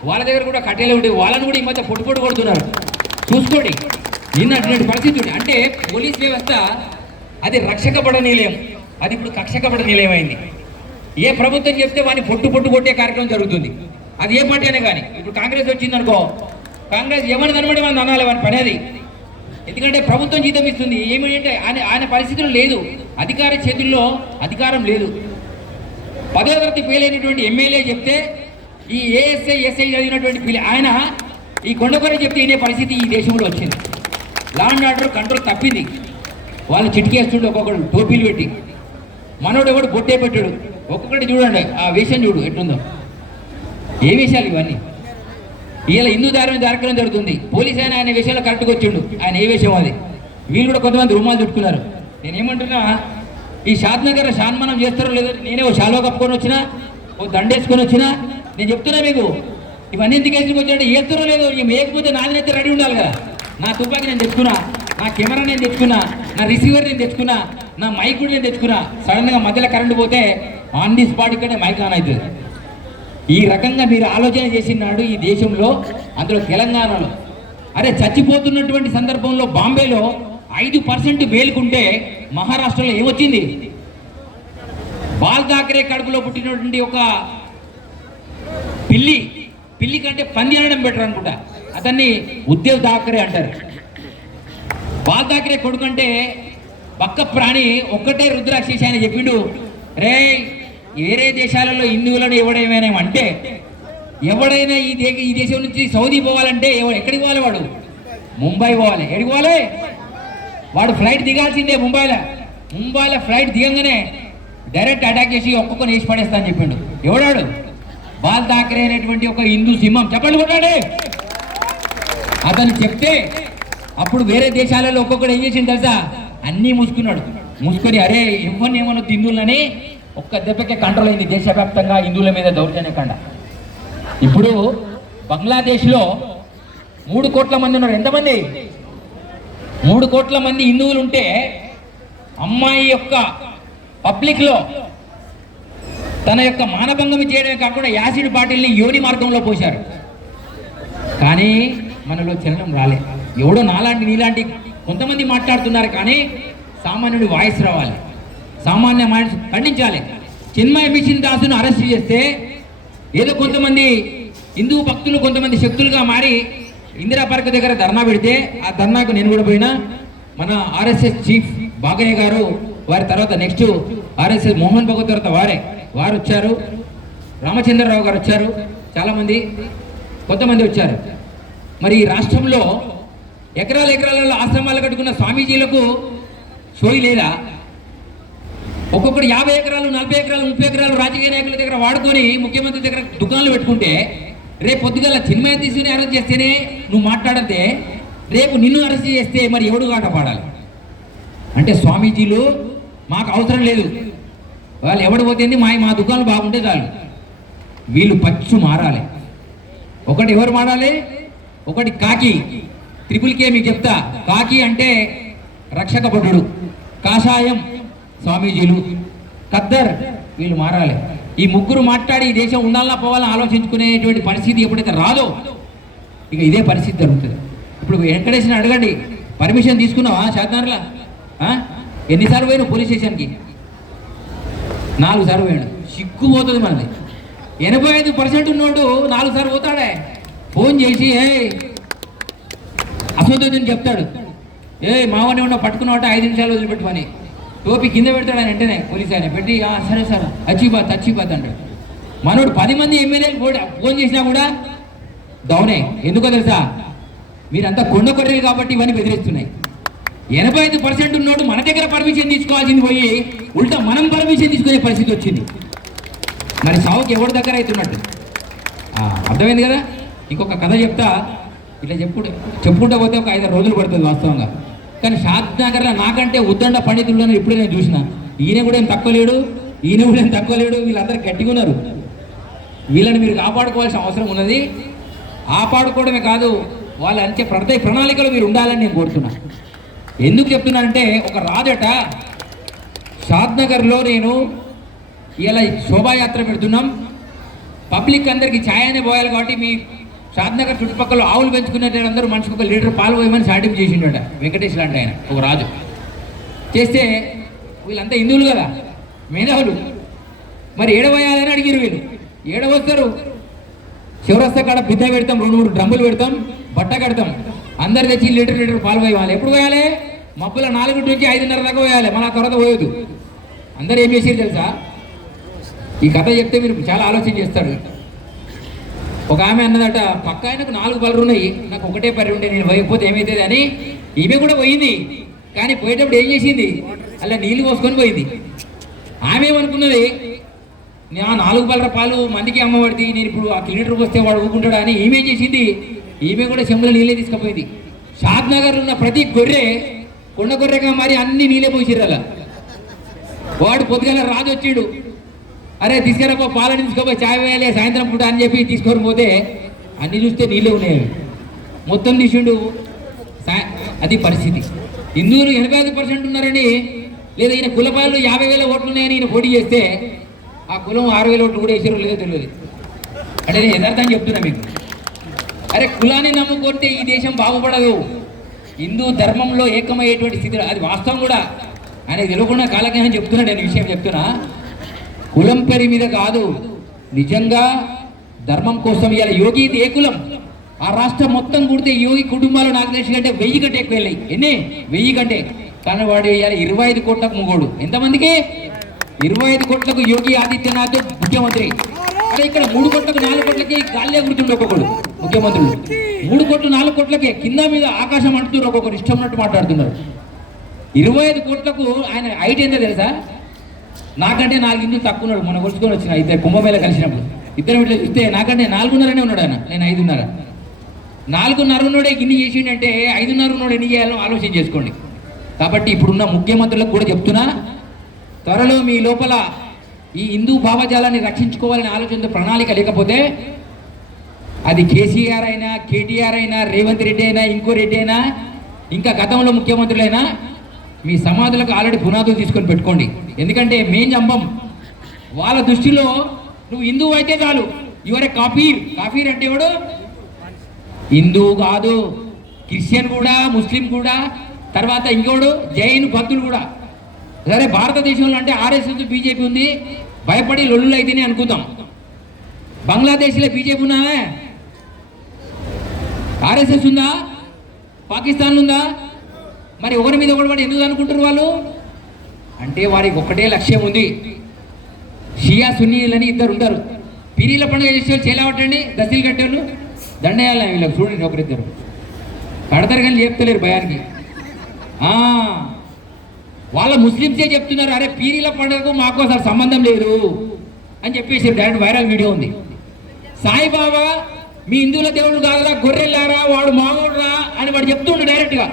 వాళ్ళ దగ్గర కూడా కట్టెలే ఉండేవి. వాళ్ళని కూడా ఈ మధ్య పొట్టు కొడుతున్నారు. చూసుకోండి, నిన్నటి పరిస్థితి. అంటే పోలీస్ వ్యవస్థ అది రక్షకపడ నిలయం, అది ఇప్పుడు కక్షకపడ నిలయం అయింది. ఏ ప్రభుత్వం చెప్తే వాడిని పొట్టు కొట్టే కార్యక్రమం జరుగుతుంది. అది ఏ పార్టీ అనే కానీ. ఇప్పుడు కాంగ్రెస్ వచ్చిందనుకో, కాంగ్రెస్ ఎవరిని కనబడి మనం అనాలి వాని పని అది. ఎందుకంటే ప్రభుత్వం జీతం ఇస్తుంది. ఏమంటే ఆయన పరిస్థితులు లేదు, అధికార చేతుల్లో అధికారం లేదు. 10వ తరగతి ఫెయిల్ అయినటువంటి ఎమ్మెల్యే చెప్తే ఈ ఏఎస్ఐ ఎస్ఐ చదివినటువంటి ఆయన ఈ కొండకొర చెప్తే ఇనే పరిస్థితి ఈ దేశంలో వచ్చింది. లా అండ్ ఆర్డర్ కంట్రోల్ తప్పింది. వాళ్ళు చిటికేస్తుండే ఒక్కొక్కడు టోపీలు పెట్టి, మనోడు ఎవడు బొట్టే పెట్టాడు. ఒక్కొక్కటి చూడండి, ఆ వేషం చూడు ఎట్లుందో. ఏ వేషాలు ఇవన్నీ? ఇలా హిందూ కార్యక్రమం జరుగుతుంది. పోలీస్ ఆయన విషయంలో కరెక్ట్గా వచ్చిండు. ఆయన ఏ విషయం అది? వీళ్ళు కూడా కొంతమంది రుమాలు చుట్టుకున్నారు. నేనేమంటున్నా, ఈ షాద్నగర్ షాన్మానం చేస్తారో లేదో, నేనే ఓ శాలువా కప్పుకొని వచ్చినా, ఓ దండేసుకొని వచ్చినా, నేను చెప్తున్నా మీకు, ఇవన్నీ ఎందుకు వేసుకుని వచ్చాడంటే వేస్తారో లేదో, వేయకపోతే నాదినైతే రెడీ ఉండాలి కదా. నా తుపాకి నేను తెచ్చుకున్నా, నా కెమెరా నేను తెచ్చుకున్నా, నా రిసీవర్ నేను తెచ్చుకున్నా, నా మైక్ కూడా నేను తెచ్చుకున్నా. సడన్గా మధ్యలో కరెంటు పోతే ఆన్ ది స్పాట్ ఇక్కడే మైక్ ఆన్ అవుతుంది. ఈ రకంగా మీరు ఆలోచన చేసినాడు ఈ దేశంలో, అందులో తెలంగాణలో. అరే చచ్చిపోతున్నటువంటి సందర్భంలో బాంబేలో 5% వేలుకుంటే మహారాష్ట్రలో ఏమొచ్చింది? బాల్ ఠాకరే కడుపులో పుట్టినటువంటి ఒక పిల్లి కంటే పంది అనడం బెటర్ అనుకుంటా. అతన్ని ఉద్ధవ్ ఠాకరే అంటారు. బాల్ ఠాకరే కొడుకంటే పక్క ప్రాణి ఒక్కటే రుద్రాక్షేష అని చెప్పిండు. రే వేరే దేశాలలో హిందువులను ఎవడేమైనా అంటే, ఎవడైనా ఈ దేశం నుంచి సౌదీ పోవాలంటే ఎక్కడికి పోవాలి? వాడు ముంబై పోవాలి. ఎక్కడికి పోవాలి? వాడు ఫ్లైట్ దిగాల్సిందే ముంబైలో ఫ్లైట్ దిగంగానే డైరెక్ట్ అటాక్ చేసి ఒక్కొక్కరిని వేసి పడేస్తా అని చెప్పిండు. ఎవడాడు? బాల్ ఠాకరే అనేటువంటి ఒక హిందూ సింహం. చెప్పండి కొట్టాడే. అతను చెప్తే అప్పుడు వేరే దేశాలలో ఒక్కొక్కడు ఏం చేసిండు తెలుసా? అన్నీ మూసుకొని అరే ఎవరిని ఏమన్నా హిందువులని ఒక్క దెబ్బకే కంట్రోల్ అయింది దేశవ్యాప్తంగా హిందువుల మీద దౌర్జన్యకాండ. ఇప్పుడు బంగ్లాదేశ్లో 3 కోట్ల మంది ఉన్నారు. ఎంతమంది? 3 కోట్ల మంది హిందువులు ఉంటే అమ్మాయి యొక్క పబ్లిక్లో తన యొక్క మానభంగం చేయడమే కాకుండా యాసిడ్ బాటిల్ని యోని మార్గంలో పోశారు. కానీ మనలో చలనం రాలే. ఎవడో నీలాంటి కొంతమంది మాట్లాడుతున్నారు, కానీ సామాన్యుడి వాయిస్ రావాలి, సామాన్య మైండ్స్ ఖండించాలి. చిన్మయ మిషన్ దాసును అరెస్ట్ చేస్తే ఏదో కొంతమంది హిందూ భక్తులు కొంతమంది శక్తులుగా మారి ఇందిరా పార్క్ దగ్గర ధర్నా పెడితే ఆ ధర్నాకు నేను కూడా పోయినా. మన ఆర్ఎస్ఎస్ చీఫ్ బాగయ్య గారు, వారి తర్వాత నెక్స్ట్ ఆర్ఎస్ఎస్ మోహన్ భగవత్ తర్వాత వారు వచ్చారు, రామచంద్రరావు గారు వచ్చారు, చాలామంది కొంతమంది వచ్చారు. మరి ఈ రాష్ట్రంలో ఎకరాలలో ఆశ్రమాలు కట్టుకున్న స్వామీజీలకు సోయి లేదా? ఒక్కొక్కడు 50 ఎకరాలు 40 ఎకరాలు 30 ఎకరాలు రాజకీయ నాయకుల దగ్గర వాడుకొని ముఖ్యమంత్రి దగ్గర దుకాణాలు పెట్టుకుంటే రేపు పొద్దుగల చిన్మయ తీసుకుని అరెస్ట్ చేస్తేనే నువ్వు మాట్లాడితే రేపు నిన్ను అరెస్ట్ చేస్తే మరి ఎవడు ఆట పాడాలి? అంటే స్వామీజీలు మాకు అవసరం లేదు, వాళ్ళు ఎవడు పోతుంది మా దుకాణాలు బాగుంటే చాలు. వీళ్ళు పచ్చు మారాలి. ఒకటి ఎవరు మారాలి? ఒకటి కాకి, త్రిపుల్కే మీకు చెప్తా. కాకి అంటే రక్షక భటుడు, కాషాయం స్వామీజీలు, ఖద్దర్ వీళ్ళు మారాలి. ఈ ముగ్గురు మాట్లాడి ఈ దేశం ఉండాలన్నా పోవాలని ఆలోచించుకునేటువంటి పరిస్థితి ఎప్పుడైతే రాదో ఇక ఇదే పరిస్థితి జరుగుతుంది. ఇప్పుడు వెంకటేశ్వర అడగండి, పర్మిషన్ తీసుకున్నావా షాద్నగర్లో? ఎన్నిసార్లు పోయినావు పోలీస్ స్టేషన్కి? 4 సార్లు పోయాడు. సిగ్గుపోతుంది మనది. 85% ఉన్నోడు 4 సార్లు పోతాడే. ఫోన్ చేసి అసోదని చెప్తాడు, మావాడిని ఉన్న పట్టుకున్నవాట 5 నిమిషాలు వదిలిపెట్టుమని టోపీ కింద పెడతాడు ఆయన. వెంటనే పోలీస్ ఆయన పెట్టి సరే సార్ అచ్చిబాత్ అంటాడు. మనోడు 10 మంది ఎమ్మెల్యేలు ఫోన్ చేసినా కూడా డౌనే. ఎందుకో తెలుసా? మీరంతా కొండ కొర్రెలు కాబట్టి ఇవన్నీ బెదిరిస్తున్నాయి. 85% ఉన్నోడు మన దగ్గర పర్మిషన్ తీసుకోవాల్సింది పోయి ఉల్టా మనం పర్మిషన్ తీసుకునే పరిస్థితి వచ్చింది. మరి సావుకి ఎవరి దగ్గర అవుతున్నట్టు అర్థమైంది కదా. ఇంకొక కథ చెప్తా. ఇట్లా చెప్పుకుంటూ పోతే ఒక 5 రోజులు పడుతుంది వాస్తవంగా. కానీ షాద్నగర్లో నాకంటే ఉద్దండ పండితులను ఇప్పుడు నేను చూసిన. ఈయన కూడా ఏం తక్కువ లేడు, ఈయన కూడా ఏం తక్కువ లేడు. వీళ్ళందరూ గట్టిగా ఉన్నారు. వీళ్ళని మీరు కాపాడుకోవాల్సిన అవసరం ఉన్నది. కాపాడుకోవడమే కాదు, వాళ్ళ అంచే ప్రతి ప్రణాళికలో మీరు ఉండాలని నేను కోరుతున్నా. ఎందుకు చెప్తున్నానంటే ఒక రాజట షాద్నగర్లో నేను ఇలా శోభాయాత్ర పెడుతున్నాం. పబ్లిక్ అందరికీ ఛాయనే పోయాలి కాబట్టి మీ షాద్నగర్ చుట్టుపక్కల ఆవులు పెంచుకునేటందరూ అందరూ మనిషికి 1 లీటర్ పాలు పోయమని సాటింపు చేసిండట వెంకటేష్ లాంటి ఆయన, ఒక రాజు. చేస్తే వీళ్ళంతా హిందువులు కదా, మేధావులు. మరి ఏడవయాలని అడిగిరు వీళ్ళు. ఏడవస్తారు, చివరస్తా కాడ బిద్ద పెడతాం, 2-3 డ్రమ్ములు పెడతాం, బట్ట కడతాం, అందరు తెచ్చి లీటర్ పాలు పోయాలి. ఎప్పుడు పోయాలి? మబ్బుల 4 నుంచి 5:30 దాకా పోయాలి. మన తర్వాత పోయొద్దు. అందరు ఏం చేసారు తెలుసా? ఈ కథ చెప్తే మీరు చాలా ఆలోచన చేస్తాడు. ఒక ఆమె అన్నదట, పక్క ఆయనకు 4 బలరు ఉన్నాయి, నాకు ఒకటే పరి ఉండే, నేను పోయిపోతే ఏమవుతుంది అని. ఈమె కూడా పోయింది. కానీ పోయేటప్పుడు ఏం చేసింది? అలా నీళ్ళు పోసుకొని పోయింది. ఆమె ఏమనుకున్నది, నా 4 బలర పాలు మందికి అమ్మబడితే నేను ఇప్పుడు ఆ లీటర్ పోస్తే వాడు ఊకుంటాడా అని ఈమె ఏం చేసింది? ఈమె కూడా చెంబులో నీళ్ళే తీసుకుపోయింది. షాద్నగర్ ఉన్న ప్రతి గొర్రె కొండ గొర్రెగా మరి అన్ని నీళ్ళే పోసిర్రు. అలా వాడు పొద్దుగల రాజు వచ్చిండు, అరే తీసుకురాపో పాలని తీసుకోపోయి చాయ్ వేయాలి సాయంత్రం పూట అని చెప్పి తీసుకొని పోతే అన్ని చూస్తే నీళ్ళే ఉన్నాయి. మొత్తం తీసిండు. అది పరిస్థితి. హిందువులు 85% ఉన్నారని, లేదా ఈయన కులపాలు 50,000 ఓట్లు ఉన్నాయని ఈయన పోటీ చేస్తే ఆ కులం 6,000 ఓట్లు కూడా వేసారో లేదో తెలియదు. అంటే నేను యథార్థం చెప్తున్నా మీకు. అరే కులాన్ని నమ్ముకుంటే ఈ దేశం బాగుపడదు. హిందూ ధర్మంలో ఏకమయ్యేటువంటి స్థితి అది వాస్తవం కూడా. ఆయన తెలియకుండా కాలజ్ఞానం చెప్తున్నా. నేను విషయం చెప్తున్నా, కులం పేరు మీద కాదు, నిజంగా ధర్మం కోసం. ఇవాళ యోగి ఏ కులం? ఆ రాష్ట్రం మొత్తం కూడితే యోగి కుటుంబాలు నాకు తెలిసి కంటే 1000 కంటే ఎక్కువ వెళ్ళాయి. ఎన్ని? 1000 కంటే. కానీ వాడు ఇవాళ 25 కోట్లకు ముగోడు. ఎంతమందికి? 25 కోట్లకు యోగి ఆదిత్యనాథ్ ముఖ్యమంత్రి. అరే ఇక్కడ 3 కోట్లకు 4 కోట్లకి గాల్లే గుర్తుండే ఒక్కొక్కడు ముఖ్యమంత్రులు. 3 కోట్లు 4 కోట్లకే కింద మీద ఆకాశం అంటున్నారు. ఒక్కొక్కరు ఇష్టం ఉన్నట్టు మాట్లాడుతున్నారు. 25 కోట్లకు ఆయన హైట్ ఏంటో తెలుసా? నాకంటే 4 ఇంచులు తక్కువ ఉన్నాడు. మొన్న కొలుచుకొని వచ్చిన ఇద్దరు కుంభమేళ కలిసినప్పుడు ఇద్దరు ఇట్లా చూస్తే నాకంటే 4.5 ఉన్నాడు ఆయన, నేను 5.5. 4.5 ఉన్నోడే ఇన్ని చేసిండంటే 5.5 ఉన్నోడు ఎన్ని చేయాలో ఆలోచన చేసుకోండి. కాబట్టి ఇప్పుడున్న ముఖ్యమంత్రులకు కూడా చెప్తున్నా, త్వరలో మీ లోపల ఈ హిందూ భావజాలాన్ని రక్షించుకోవాలనే ఆలోచనతో ప్రణాళిక లేకపోతే అది కేసీఆర్ అయినా, కేటీఆర్ అయినా, రేవంత్ రెడ్డి అయినా, ఇంకో రెడ్డి అయినా, ఇంకా గతంలో ముఖ్యమంత్రులైనా మీ సమాధులకు ఆల్రెడీ పునాదులు తీసుకొని పెట్టుకోండి. ఎందుకంటే మేం చంపం. వాళ్ళ దృష్టిలో నువ్వు హిందువు అయితే చాలు, యువరే కాఫీర్. కాఫీర్ అంటే ఎవడు? హిందువు కాదు, క్రిస్టియన్ కూడా, ముస్లిం కూడా, తర్వాత ఇంకోడు జైన్ భక్తులు కూడా. సరే భారతదేశంలో అంటే ఆర్ఎస్ఎస్ బీజేపీ ఉంది, భయపడి లొల్లులు అయితేనే అనుకుందాం. బంగ్లాదేశ్లో బీజేపీ ఉన్నా, ఆర్ఎస్ఎస్ ఉందా? పాకిస్తాన్ ఉందా? మరి ఒకరి మీద ఒకటి ఎందుకు అనుకుంటారు వాళ్ళు? అంటే వారికి ఒక్కటే లక్ష్యం ఉంది. షియా సున్నీలని ఇద్దరు ఉంటారు. పిరీల పండుగ చేసే వాళ్ళు చేలావటండి, దశలు కట్టేవాళ్ళు దండయాల వీళ్ళకి చూడండి, ఒకరిద్దరు కడతారు కానీ చెప్తలేరు భయానికి. వాళ్ళ ముస్లింసే చెప్తున్నారు, అరే పీరీల పండుగకు మాకు అసలు సంబంధం లేదు అని చెప్పేసి డైరెక్ట్ వైరల్ వీడియో ఉంది. సాయిబాబా మీ హిందువుల దేవుడు కాదురా, గొర్రెల్లారా, వాడు మామూడురా అని వాడు చెప్తుండు డైరెక్ట్గా.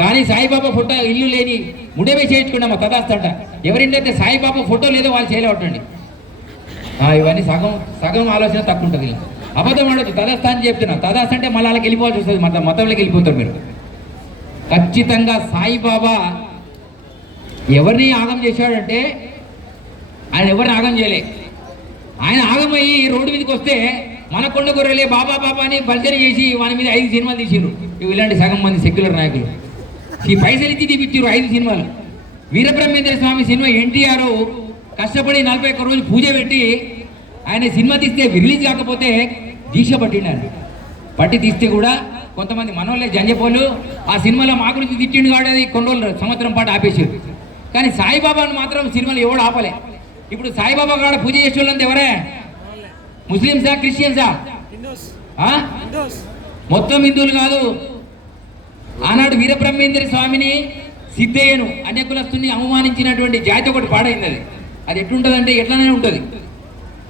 కానీ సాయిబాబా ఫోటో ఇల్లు లేని ముడవే చేయించుకున్నామా తదాస్తంట. ఎవరింటైతే సాయిబాబా ఫోటో లేదో వాళ్ళు చేయలేవటండి. ఇవన్నీ సగం సగం ఆలోచన తక్కువ ఉంటుంది. అబద్ధం ఆడదు, తదాస్తా అని చెప్తున్నా. తదాస్త అంటే మళ్ళీ వాళ్ళకి వెళ్ళిపోవాల్సి వస్తుంది, మతంలోకి వెళ్ళిపోతారు మీరు. ఖచ్చితంగా సాయిబాబా ఎవరిని ఆగం చేశాడంటే ఆయన ఎవరిని ఆగం చేయలే. ఆయన ఆగమయ్యి రోడ్డు మీదకి వస్తే మన కొండ గొర్రెలే బాబా బాబా అని భర్జన చేసి వాని మీద 5 సినిమాలు తీసిర్రు. ఇలాంటి సగం మంది సెక్యులర్ నాయకులు ఈ పైసలు ఇచ్చి తీపిచ్చిర్రు 5 సినిమాలు. వీరబ్రహ్మేంద్ర స్వామి సినిమా ఎన్టీఆర్ కష్టపడి 41 రోజులు పూజ పెట్టి ఆయన సినిమా తీస్తే రిలీజ్ కాకపోతే దీక్ష పట్టిండారు. పట్టి తీస్తే కూడా కొంతమంది మనోళ్ళే జంజపోలు ఆ సినిమాలో మా గురించి తిట్టిండు కాదు, అది కొన్ని రోజులు సంవత్సరం పాటు ఆపేసారు. కానీ సాయిబాబాను మాత్రం సినిమాలు ఎవడు ఆపలే. ఇప్పుడు సాయిబాబా కాడ పూజ చేసే వాళ్ళంతా ఎవరే? ముస్లింసా, క్రిస్టియన్సా? మొత్తం హిందువులు కాదు. ఆనాడు వీరబ్రహ్మేంద్ర స్వామిని సిద్ధయ్యను అన్యకులస్తుని అవమానించినటువంటి జాతి ఒకటి పాడైంది. అది ఎట్లుంటుందంటే ఎట్లనే ఉంటుంది,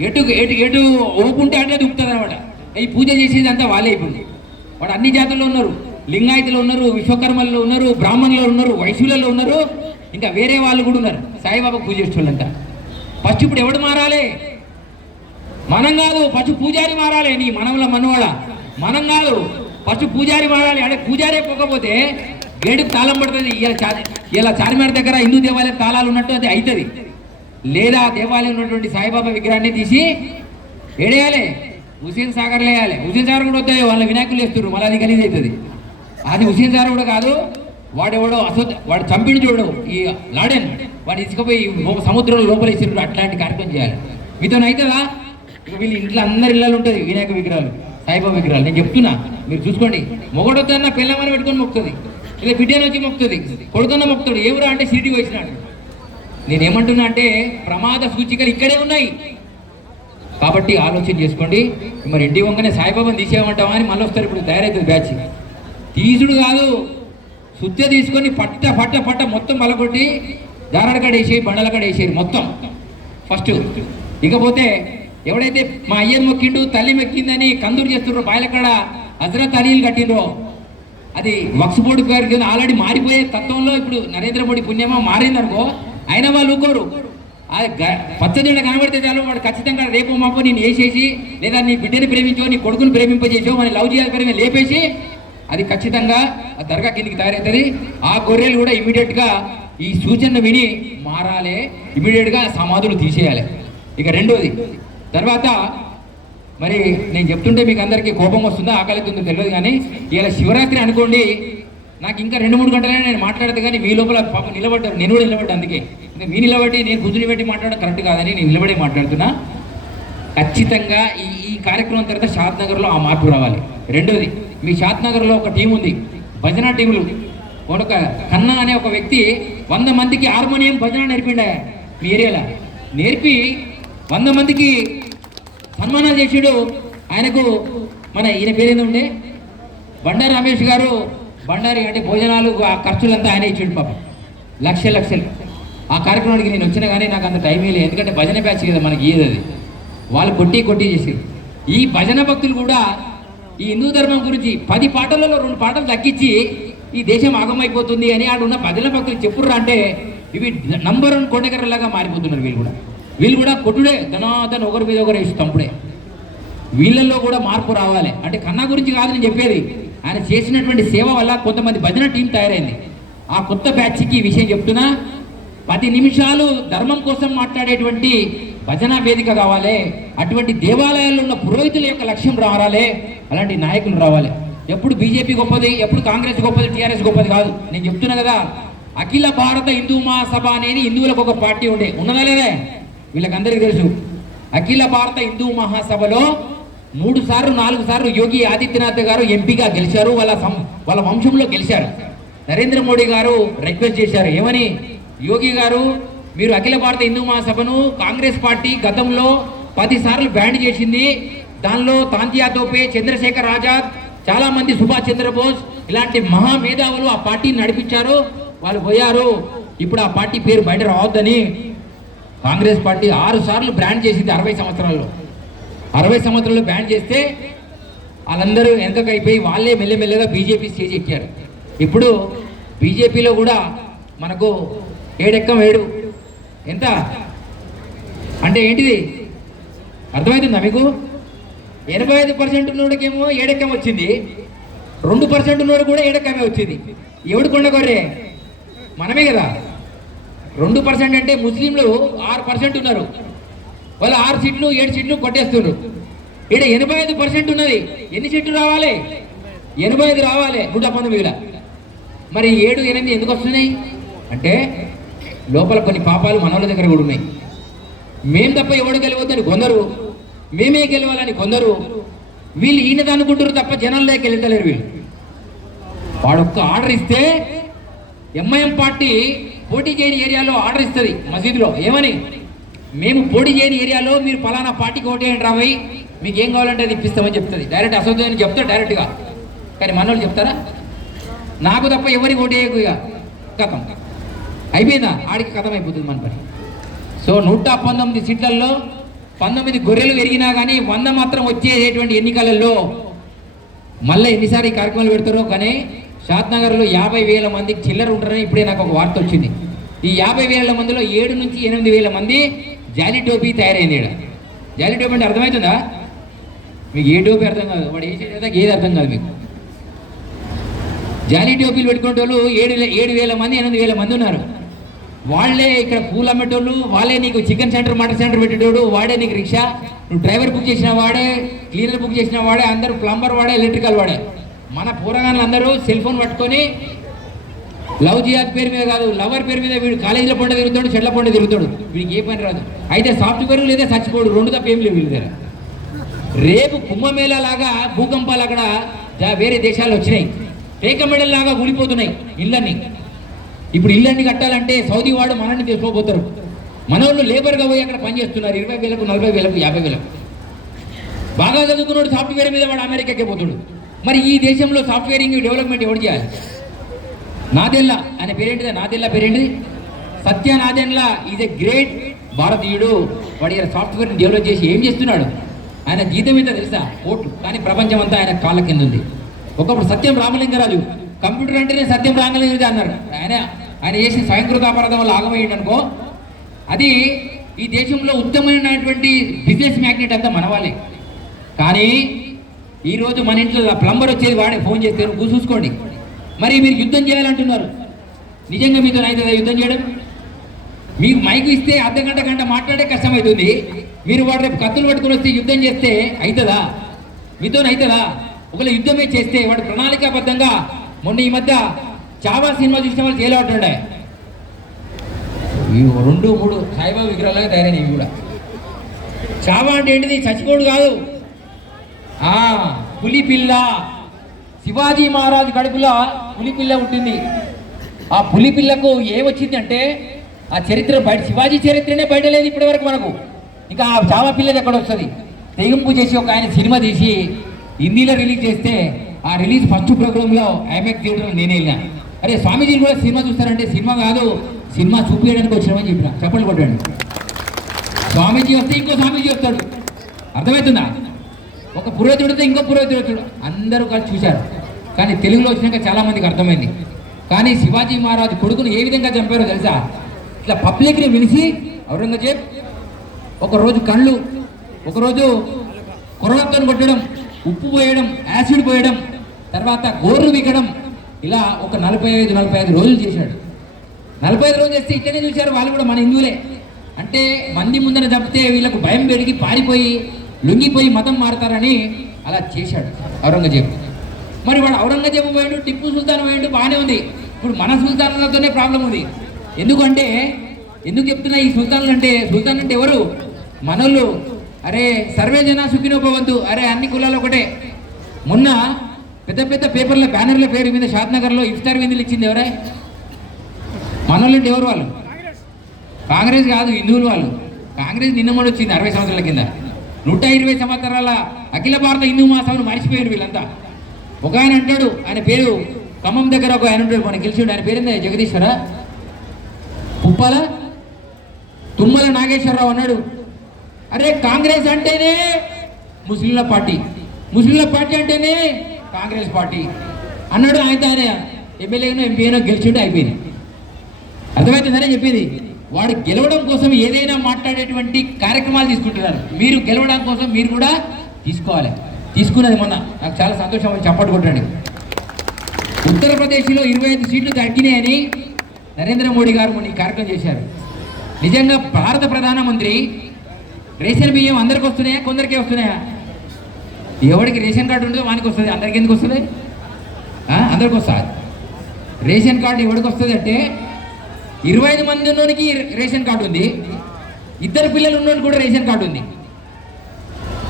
ఎటు ఎటు ఎటు ఊపుంటే అట్లా దుక్కుతుంది అనమాట. ఈ పూజ చేసేది అంతా వాళ్ళే. ఇప్పుడు వాడు అన్ని జాతుల్లో ఉన్నారు, లింగాయతులు ఉన్నారు, విశ్వకర్మల్లో ఉన్నారు, బ్రాహ్మణులు ఉన్నారు, వైశ్యులలో ఉన్నారు, ఇంకా వేరే వాళ్ళు కూడా ఉన్నారు సాయిబాబా పూజ చేసేవాళ్ళంతా. ఫస్ట్ ఇప్పుడు ఎవడు మారాలి? మనం కాదు, ఫస్ట్ పూజారి మారాలి. నీ మనవల మనవాడ మనం కాదు, ఫస్ట్ పూజారి మారాలి. అంటే పూజారే పోకపోతే గేటుకు తాళం పడుతుంది. ఇలా చార్మినార్ దగ్గర హిందూ దేవాలయం తాళాలు ఉన్నట్టు అది అవుతుంది. లేదా దేవాలయం ఉన్నటువంటి సాయిబాబా విగ్రహాన్ని తీసి ఏడేయాలి, హుసేన్ సాగర్లో వేయాలి. హుసేన్ సాగర్ కూడా వద్దాయి, వాళ్ళ వినాయకులు వేస్తున్నారు, మళ్ళీ అది గలీజ్ అవుతుంది. అది హుసేన్ సాగర్ కూడా కాదు, వాడెవడో వాడు చంపిని చూడు ఈ లాడెన్, వాడు ఇసుకపోయి సముద్రంలో లోపల ఇచ్చారు. అట్లాంటి కార్యక్రమం చేయాలి. మీతో అవుతుందా? వీళ్ళు ఇంట్లో అందరి ఇళ్ళలో ఉంటుంది వినాయక విగ్రహాలు, సాయిబాబా విగ్రహాలు. నేను చెప్తున్నా, మీరు చూసుకోండి. మొగడొద్దన్న పిల్లమని పెట్టుకొని మొక్కుతుంది, ఇలా బిడ్డను వచ్చి మొక్కుతుంది, కొడుకున్న మొక్కుతాడు. ఎవరు అంటే సిటీకి వచ్చినాడు. నేనేమంటున్నా అంటే ప్రమాద సూచికలు ఇక్కడే ఉన్నాయి. కాబట్టి ఆలోచన చేసుకోండి. మరి ఇంటి వంగనే సాయిబాబాని తీసేయమంటావా అని మళ్ళీ వస్తారు. ఇప్పుడు తయారవుతుంది బ్యాచ్. తీసుడు కాదు, శుద్ధ తీసుకొని పట్ట పట్ట పట్ట మొత్తం బలకొట్టి దారాడకాడ వేసేయి, బండలకాడ వేసేది మొత్తం ఫస్ట్. ఇకపోతే ఎవడైతే మా అయ్యను మొక్కిండు, తల్లి మొక్కిందని కందూరు చేస్తుండ్రో, బాయిలకాడ హజరత్ అలీలు కట్టిండ్రో, అది వక్స్ బోర్డు పేరు కింద ఆల్రెడీ మారిపోయే తత్వంలో ఇప్పుడు నరేంద్ర మోడీ పుణ్యమా మారిందనుకో, అయినా వాళ్ళు ఊకోరు. అది పచ్చజెండ కనబడితే చాలు వాడు ఖచ్చితంగా రేపు మాపో నేను వేసేసి, లేదా నీ బిడ్డని ప్రేమించో, నీ కొడుకుని ప్రేమింపజేసో, మన లవ్ చేయాలి లేపేసి అది ఖచ్చితంగా ఆ దర్గా కిందికి తయారవుతుంది. ఆ గొర్రెలు కూడా ఇమీడియట్గా ఈ సూచనను విని మారాలి, ఇమీడియట్గా సమాధులు తీసేయాలి. ఇక రెండోది తర్వాత మరి నేను చెప్తుంటే మీకు అందరికీ కోపం వస్తుందా ఆకలితుందో తెలియదు, కానీ ఇలా శివరాత్రి అనుకోండి, నాకు ఇంకా 2-3 గంటలైనా నేను మాట్లాడదు. కానీ మీ లోపల పాపం నిలబడ్డారు, నేను కూడా నిలబడ్డా. అందుకే ఇంకా మీ నిలబడి నేను కూర్చుని పెట్టి మాట్లాడడం కరెక్ట్ కాదని నేను నిలబడి మాట్లాడుతున్నా. ఖచ్చితంగా ఈ కార్యక్రమం తర్వాత షాద్నగర్లో ఆ మార్పు రావాలి. రెండోది, మీ షాద్నగర్లో ఒక టీం ఉంది, భజన టీములు. ఒక కన్నా అనే ఒక వ్యక్తి 100 మందికి హార్మోనియం భజన నేర్పిండా మీ ఏరియాలో. నేర్పి 100 మందికి సన్మానాలు చేసాడు. ఆయనకు మన ఈయన పేరేందో ఉండే బండారి రమేష్ గారు, బండారి అంటే భోజనాలు ఆ ఖర్చులంతా ఆయన ఇచ్చాడు పాపం, లక్షలు. ఆ కార్యక్రమానికి నేను వచ్చినా కానీ నాకు అంత టైం లేదు, ఎందుకంటే భజన బ్యాచ్ కదా మనకి ఏది, అది వాళ్ళు కొట్టి చేసి. ఈ భజన భక్తులు కూడా ఈ హిందూ ధర్మం గురించి 10 పాటలలో 2 పాటలు తగ్గించి ఈ దేశం ఆగమైపోతుంది అని ఆడున్న భజన భక్తులు చెప్పుర్రా అంటే ఇవి నంబర్ 1 కొండగర్రలాగా మారిపోతున్నారు. వీళ్ళు కూడా కొట్టుడే ధనాధన ఒకరి మీద ఒకరు వేసి తంపుడే. వీళ్ళల్లో కూడా మార్పు రావాలి. అంటే కన్నా గురించి కాదు నేను చెప్పేది, ఆయన చేసినటువంటి సేవ వల్ల కొంతమంది భజన టీం తయారైంది. ఆ కొత్త బ్యాచ్కి ఈ విషయం చెప్తున్నా, 10 నిమిషాలు ధర్మం కోసం మాట్లాడేటువంటి భజన వేదిక కావాలి. అటువంటి దేవాలయాల్లో ఉన్న పురోహితుల యొక్క లక్ష్యం రావాలి, అలాంటి నాయకులు రావాలి. ఎప్పుడు బీజేపీ గొప్పది, ఎప్పుడు కాంగ్రెస్ గొప్పది, టీఆర్ఎస్ గొప్పది కాదు. నేను చెప్తున్నా కదా, అఖిల భారత హిందూ మహాసభ అనేది హిందువులకు ఒక పార్టీ ఉన్నదా లేదా వీళ్ళకందరికీ తెలుసు. అఖిల భారత హిందూ మహాసభలో 3 సార్లు 4 సార్లు యోగి ఆదిత్యనాథ్ గారు ఎంపీగా గెలిచారు. వాళ్ళ వంశంలో గెలిచారు. నరేంద్ర మోడీ గారు రిక్వెస్ట్ చేశారు, ఏమని, యోగి గారు మీరు అఖిల భారత హిందూ మహాసభను కాంగ్రెస్ పార్టీ గతంలో 10 సార్లు బ్యాన్ చేసింది. దానిలో తాంతియా తోపే, చంద్రశేఖర్ ఆజాద్, చాలా మంది, సుభాష్ చంద్రబోస్ ఇలాంటి మహామేధావులు ఆ పార్టీని నడిపించారు. వాళ్ళు పోయారు. ఇప్పుడు ఆ పార్టీ పేరు బయట రావద్దని కాంగ్రెస్ పార్టీ 6 సార్లు బ్యాన్ చేసింది 60 సంవత్సరాల్లో. 60 సంవత్సరాల్లో బ్యాన్ చేస్తే వాళ్ళందరూ వెనకకైపోయి వాళ్ళే మెల్లమెల్లగా బీజేపీ స్టేజ్ ఎక్కారు. ఇప్పుడు బీజేపీలో కూడా మనకు 7 ఎంత అంటే ఏంటిది అర్థమవుతుందా మీకు? 85% ఉన్నోడికేమో 7 వచ్చింది, 2% ఉన్నోడు కూడా 7 వచ్చింది. ఎవడు కొండగొర్రే? మనమే కదా. 2% అంటే ముస్లింలు 6% ఉన్నారు, వాళ్ళు 6 సీట్లు 7 సీట్లు కొట్టేస్తున్నారు. ఇక్కడ 85% ఉన్నది, ఎన్ని సీట్లు రావాలి? 85 రావాలి 119. మరి 7, 8 ఎందుకు వస్తున్నాయి అంటే లోపల కొన్ని పాపాలు మనోళ్ళ దగ్గర కూడా ఉన్నాయి. మేము తప్ప ఎవడు గెలవద్దని కొందరు, మేమే గెలవాలని కొందరు, వీళ్ళు ఈయనది అనుకుంటారు తప్ప జనాల్లోకి వెళ్తలేరు. వీళ్ళు వాడొక్క ఆర్డర్ ఇస్తే ఎంఐఎం పార్టీ పోటీ చేయని ఏరియాలో ఆర్డర్ ఇస్తుంది మసీదులో, ఏమని మేము పోటీ చేయని ఏరియాలో మీరు ఫలానా పార్టీకి ఓటేయండి రాబోయి, మీకు ఏం కావాలంటే అది ఇప్పిస్తామని చెప్తుంది. డైరెక్ట్ అసోసియేషన్ చెప్తారు డైరెక్ట్గా. కానీ మనోళ్ళు చెప్తారా? నాకు తప్ప ఎవరికి ఓటేయకు, ఇక కథం అయిపోయిందా, ఆడికి కథం అయిపోతుంది మన పని. సో 119 సీట్లలో 19 గొర్రెలు పెరిగినా కానీ 100 మాత్రం వచ్చేటువంటి ఎన్నికలలో మళ్ళీ ఎన్నిసార్లు ఈ కార్యక్రమాలు పెడతారో. కానీ షాద్నగర్లో 50,000 మందికి చిల్లర ఉంటారని ఇప్పుడే నాకు ఒక వార్త వచ్చింది. ఈ 50,000 మందిలో 7 నుంచి 8,000 మంది జాలీ టోపీ తయారైంది. జాలీ టోపీ అంటే అర్థమవుతుందా మీకు? ఏ టోపీ అర్థం కాదు, వాడు వేసేదా ఏది అర్థం కాదు మీకు. జాలీ టోపీలు పెట్టుకునే వాళ్ళు 7,000 మంది 8,000 మంది ఉన్నారు. వాళ్ళే ఇక్కడ పూలు అమ్మేటోళ్ళు, వాళ్ళే నీకు చికెన్ సెంటర్ మటన్ సెంటర్ పెట్టేటోడు, వాడే నీకు రిక్షా, నువ్వు డ్రైవర్ బుక్ చేసిన వాడే, క్లీనర్ బుక్ చేసిన వాడే, అందరూ ప్లంబర్ వాడే, ఎలక్ట్రికల్ వాడే. మన పూరగాళ్ళు అందరూ సెల్ ఫోన్ పట్టుకొని లవ్ జిహాద్ పేరు మీద కాదు, లవర్ పేరు మీద వీడు కాలేజీలో పంట తిరుగుతాడు, చెట్ల పంట తిరుగుతాడు, వీడికి ఏ పని రాదు. అయితే సాఫ్ట్వేర్ లేదా చచ్చిపోడు, 2 తప్ప ఏం లేవు వీళ్ళ దగ్గర. రేపు కుంభమేళా లాగా భూకంపాలు అక్కడ వేరే దేశాలు వచ్చినాయి, టేకమెడల్ లాగా ఊడిపోతున్నాయి ఇళ్ళన్నీ. ఇప్పుడు ఇళ్ళన్నీ కట్టాలంటే సౌదీ వాడు మనల్ని తీసుకోబోతారు. మన వాళ్ళు లేబర్గా పోయి అక్కడ పనిచేస్తున్నారు 20,000కు 40,000కు 50,000. బాగా చదువుకున్నాడు సాఫ్ట్వేర్ మీద వాడు అమెరికాకే పోతాడు. మరి ఈ దేశంలో సాఫ్ట్వేరింగ్ డెవలప్మెంట్ ఎవరు చేయాలి? నాదెల్లా ఆయన పేరేంటిది? నాదెల్లా పేరేంటిది? సత్య నాదెల్లా ఈజ్ ఎ గ్రేట్ భారతీయుడు. వాడి సాఫ్ట్వేర్ని డెవలప్ చేసి ఏం చేస్తున్నాడు? ఆయన జీతం ఎంత తెలుసా? కోట్లు. కానీ ప్రపంచం అంతా ఆయన కాళ్ళ కింద ఉంది. ఒకప్పుడు సత్యం రామలింగరాజు కంప్యూటర్ అంటేనే సత్యం రామలింగరాజు అన్నారు. ఆయన చేసి స్వయంకృత అపరాధం వల్ల ఆగమయ్యింది అనుకో. అది ఈ దేశంలో ఉత్తమమైనటువంటి బిజినెస్ మ్యాగ్నెట్ అంతా మన వాళ్ళే. కానీ ఈరోజు మన ఇంట్లో ప్లంబర్ వచ్చేది వాడే, ఫోన్ చేస్తే నువ్వు చూసుకోండి. మరి మీరు యుద్ధం చేయాలంటున్నారు, నిజంగా మీతో అవుతుందా యుద్ధం చేయడం? మీకు మైకు ఇస్తే అర్ధగంట మాట్లాడే కష్టమవుతుంది. మీరు వాడు రేపు కత్తులు పట్టుకుని వస్తే యుద్ధం చేస్తే అవుతుందా? మీతో అవుతుందా? ఒకవేళ యుద్ధమే చేస్తే వాడు ప్రణాళికాబద్ధంగా, మొన్న ఈ మధ్య చావా సినిమా చూసిన వాళ్ళు జైలు ఉంటుండే, 2, 3 సాయిబాబా విగ్రహాలుగా తయారైనవి కూడా. చావా అంటే ఏంటిది? చచ్చిపోడు కాదు, పులిపిల్ల. శివాజీ మహారాజు కడుపులో పులిపిల్ల ఉంటుంది. ఆ పులిపిల్లకు ఏమొచ్చింది అంటే ఆ చరిత్ర బయట, శివాజీ చరిత్రనే బయట లేదు ఇప్పటి వరకు మనకు. ఇంకా ఆ చావా పిల్లది ఎక్కడ వస్తుంది? తెగింపు చేసి ఒక ఆయన సినిమా తీసి హిందీలో రిలీజ్ చేస్తే ఆ రిలీజ్ ఫస్ట్ ప్రోగ్రాంలో ఐమాక్స్ థియేటర్లో నేనే వెళ్ళా. అరే స్వామీజీలు కూడా సినిమా చూస్తారంటే సినిమా కాదు, సినిమా చూపించడానికి వచ్చినామని చెప్పిన. చప్పట్లు కొట్టండి. స్వామీజీ వస్తే ఇంకో స్వామీజీ వస్తాడు, అర్థమవుతుందా? ఒక పురోహితుడితో ఇంకో పురోహితుడు వచ్చాడు, అందరూ కలిసి చూశారు. కానీ తెలుగులో వచ్చినాక చాలామందికి అర్థమైంది. కానీ శివాజీ మహారాజు కొడుకును ఏ విధంగా చంపారో తెలుసా? ఇట్లా పబ్లిక్ని పిలిచి ఔరంగజేబ్ ఒకరోజు కళ్ళు, ఒకరోజు కొరలతో కొట్టడం, ఉప్పు పోయడం, యాసిడ్ పోయడం, తర్వాత గోర్లు వీకడం, ఇలా ఒక 45 రోజులు చేశాడు. 45 రోజులు చేస్తే ఇట్లనే చూశారు వాళ్ళు కూడా, మన హిందువులే. అంటే మంది ముందర చంపితే వీళ్ళకు భయం పెరిగి పారిపోయి లొంగిపోయి మతం మారుతారని అలా చేశాడు ఔరంగజేబు. మరి వాడు ఔరంగజేబు పోయాడు, టిప్పు సుల్తాన్ పోయాడు, బాగానే ఉంది. ఇప్పుడు మన సుల్తాన్లతోనే ప్రాబ్లం ఉంది. ఎందుకంటే ఎందుకు చెప్తున్నా ఈ సుల్తాన్లు అంటే? సుల్తాన్ అంటే ఎవరు? మనోళ్ళు. అరే సర్వే జన సుఖినో భవంతు, అరే అన్ని కులాలు ఒకటే. మొన్న పెద్ద పెద్ద పేపర్ల బ్యానర్ల పేరు మీద షాద్నగర్లో ఇఫ్తార్ విందులు ఇచ్చింది ఎవరే? మనోళ్ళు అంటే ఎవరు? వాళ్ళు కాంగ్రెస్ కాదు, హిందువులు వాళ్ళు. కాంగ్రెస్ నిన్నమని వచ్చింది 60 సంవత్సరాల కింద. 120 సంవత్సరాల అఖిల భారత హిందూ మహాసభను మర్చిపోయారు వీళ్ళంతా. ఒక ఆయన అంటాడు, ఆయన పేరు ఖమ్మం దగ్గర ఒక ఆయన ఉంటాడు, మనకి గెలిచిండు, ఆయన పేరుందా జగదీశ్వర ఉప్పాల తుమ్మల నాగేశ్వరరావు అన్నాడు, అరే కాంగ్రెస్ అంటేనే ముస్లింల పార్టీ, ముస్లింల పార్టీ అంటేనే కాంగ్రెస్ పార్టీ అన్నాడు. ఆయన ఎమ్మెల్యేనో ఎంపీనో గెలిచిండు, అయిపోయింది. అర్థమవుతుందని చెప్పేది. వాడు గెలవడం కోసం ఏదైనా మాట్లాడేటువంటి కార్యక్రమాలు తీసుకుంటున్నారు. మీరు గెలవడం కోసం మీరు కూడా తీసుకోవాలి. తీసుకున్నది మొన్న నాకు చాలా సంతోషం అని చప్పట్లు కొట్టండి. ఉత్తరప్రదేశ్లో 25 సీట్లు తగ్గినాయని నరేంద్ర మోడీ గారు మొన్న ఈ కార్యక్రమం చేశారు. నిజంగా భారత ప్రధానమంత్రి రేషన్ బియ్యం అందరికి వస్తున్నాయా, కొందరికే వస్తున్నాయా? ఎవరికి రేషన్ కార్డు ఉంటుందో వానికి వస్తుంది, అందరికి ఎందుకు వస్తుంది? అందరికి వస్తుంది. రేషన్ కార్డు ఎవరికి వస్తుంది అంటే 25 మంది ఉన్నోనికి రేషన్ కార్డు ఉంది, 2 పిల్లలు ఉన్నోనికి కూడా రేషన్ కార్డు ఉంది.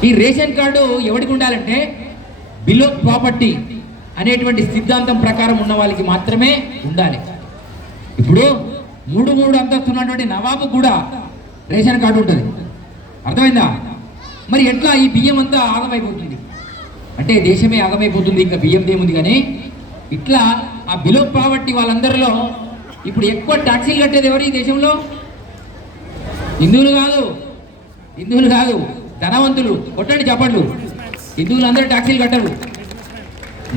ఈ రేషన్ కార్డు ఎవరికి ఉండాలంటే బిలో ప్రాపర్టీ అనేటువంటి సిద్ధాంతం ప్రకారం ఉన్న వాళ్ళకి మాత్రమే ఉండాలి. ఇప్పుడు 3 అంతస్తు ఉన్నటువంటి నవాబు కూడా రేషన్ కార్డు ఉంటుంది. అర్థమైందా? మరి ఎట్లా ఈ బియ్యం అంతా ఆగమైపోతుంది అంటే దేశమే ఆగమైపోతుంది, ఇంకా బియ్యం ఏముంది. కానీ ఇట్లా ఆ బిలో ప్రాపర్టీ వాళ్ళందరిలో ఇప్పుడు ఎక్కువ ట్యాక్సీలు కట్టేది ఎవరు ఈ దేశంలో? హిందువులు కాదు, ధనవంతులు. కొట్టండి చప్పట్లు. హిందువులు అందరూ ట్యాక్సీలు కట్టరు.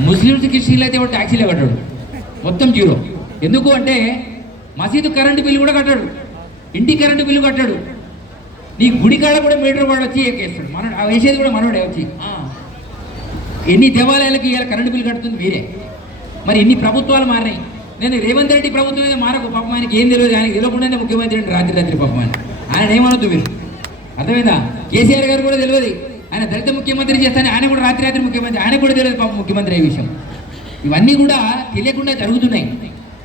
ముస్లిమ్స్ క్రిస్టియన్లు అయితే ఎవరు ట్యాక్సీలే కట్టాడు, మొత్తం జీరో. ఎందుకు అంటే మసీదు కరెంటు బిల్లు కూడా కట్టాడు, ఇంటి కరెంటు బిల్లు కట్టాడు. నీ గుడి కాడ కూడా మీటర్ వాడు వచ్చి ఎక్కేస్తాడు, మనోడు వేసేది కూడా మనోడే వచ్చి. ఎన్ని దేవాలయాలకి ఇవాళ కరెంటు బిల్లు కడుతుంది మీరే. మరి ఇన్ని ప్రభుత్వాలు మారినాయి. నేను రేవంత్ రెడ్డి ప్రభుత్వం మీద మారకు పాపం, ఆయనకి ఏం తెలియదు, ఆయనకి తెలియకుండానే ముఖ్యమంత్రి అంటే రాత్రి పాపం ఆయన ఏమనొద్దు మీరు. అర్థమైందా? కేసీఆర్ గారు కూడా తెలియదు, ఆయన దళిత ముఖ్యమంత్రి చేస్తానే, ఆయన కూడా రాత్రి ముఖ్యమంత్రి, ఆయన కూడా తెలియదు పాపం ముఖ్యమంత్రి అయ్యే విషయం. ఇవన్నీ కూడా తెలియకుండా జరుగుతున్నాయి.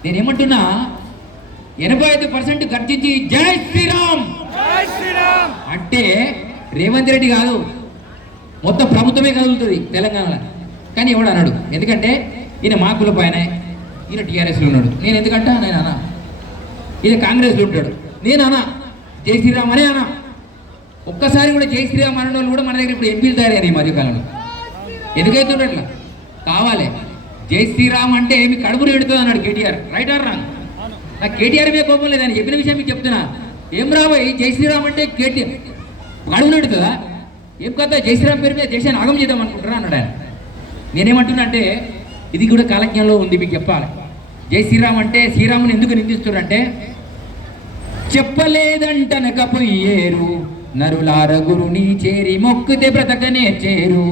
నేనేమంటున్నా, 85% గర్జించి జై శ్రీరామ్ అంటే రేవంత్ రెడ్డి కాదు, మొత్తం ప్రభుత్వమే కదులుతుంది తెలంగాణలో. కానీ ఎవడు అన్నాడు, ఎందుకంటే ఈయన మా కులపు ఆయన, ఈయన టీఆర్ఎస్లో ఉన్నాడు. నేను ఎందుకంటా నేను అన్నా, ఈయన కాంగ్రెస్లో ఉంటాడు, నేను అన్నా జై శ్రీరామ్ అనే అన్నా. ఒక్కసారి కూడా జై శ్రీరామ్ అన్న వాళ్ళు కూడా మన దగ్గర ఇప్పుడు ఎంపీలు తయారయ్యారు ఈ మధ్యకాలంలో. ఎందుకైతే అట్లా కావాలి. జై శ్రీరామ్ అంటే మీ కడుపులు ఎడుతుంది అన్నాడు కేటీఆర్. Right are wrong? నాకు కేటీఆర్ మీద కోపం లేదని చెప్పిన విషయం మీకు చెప్తున్నా. ఏం రాబోయ్ జై శ్రీరామ్ అంటే కేటీఆర్ కడుపులు ఎడుతుందా? ఏం కదా జై శ్రీరామ్ పేరు మీద దేశాన్ని ఆగం చేద్దాం అనుకుంటారా అన్నాడు ఆయన. నేనేమంటున్నా అంటే ఇది కూడా కాలజ్ఞంలో ఉంది, మీకు చెప్పాలి. జై శ్రీరామ్ అంటే శ్రీరాముని ఎందుకు నిందిస్తున్నారంటే, చెప్పలేదంటనకపోయేరు నరులార గురుని చేరి మొక్కుతే బ్రతకనే చేరు,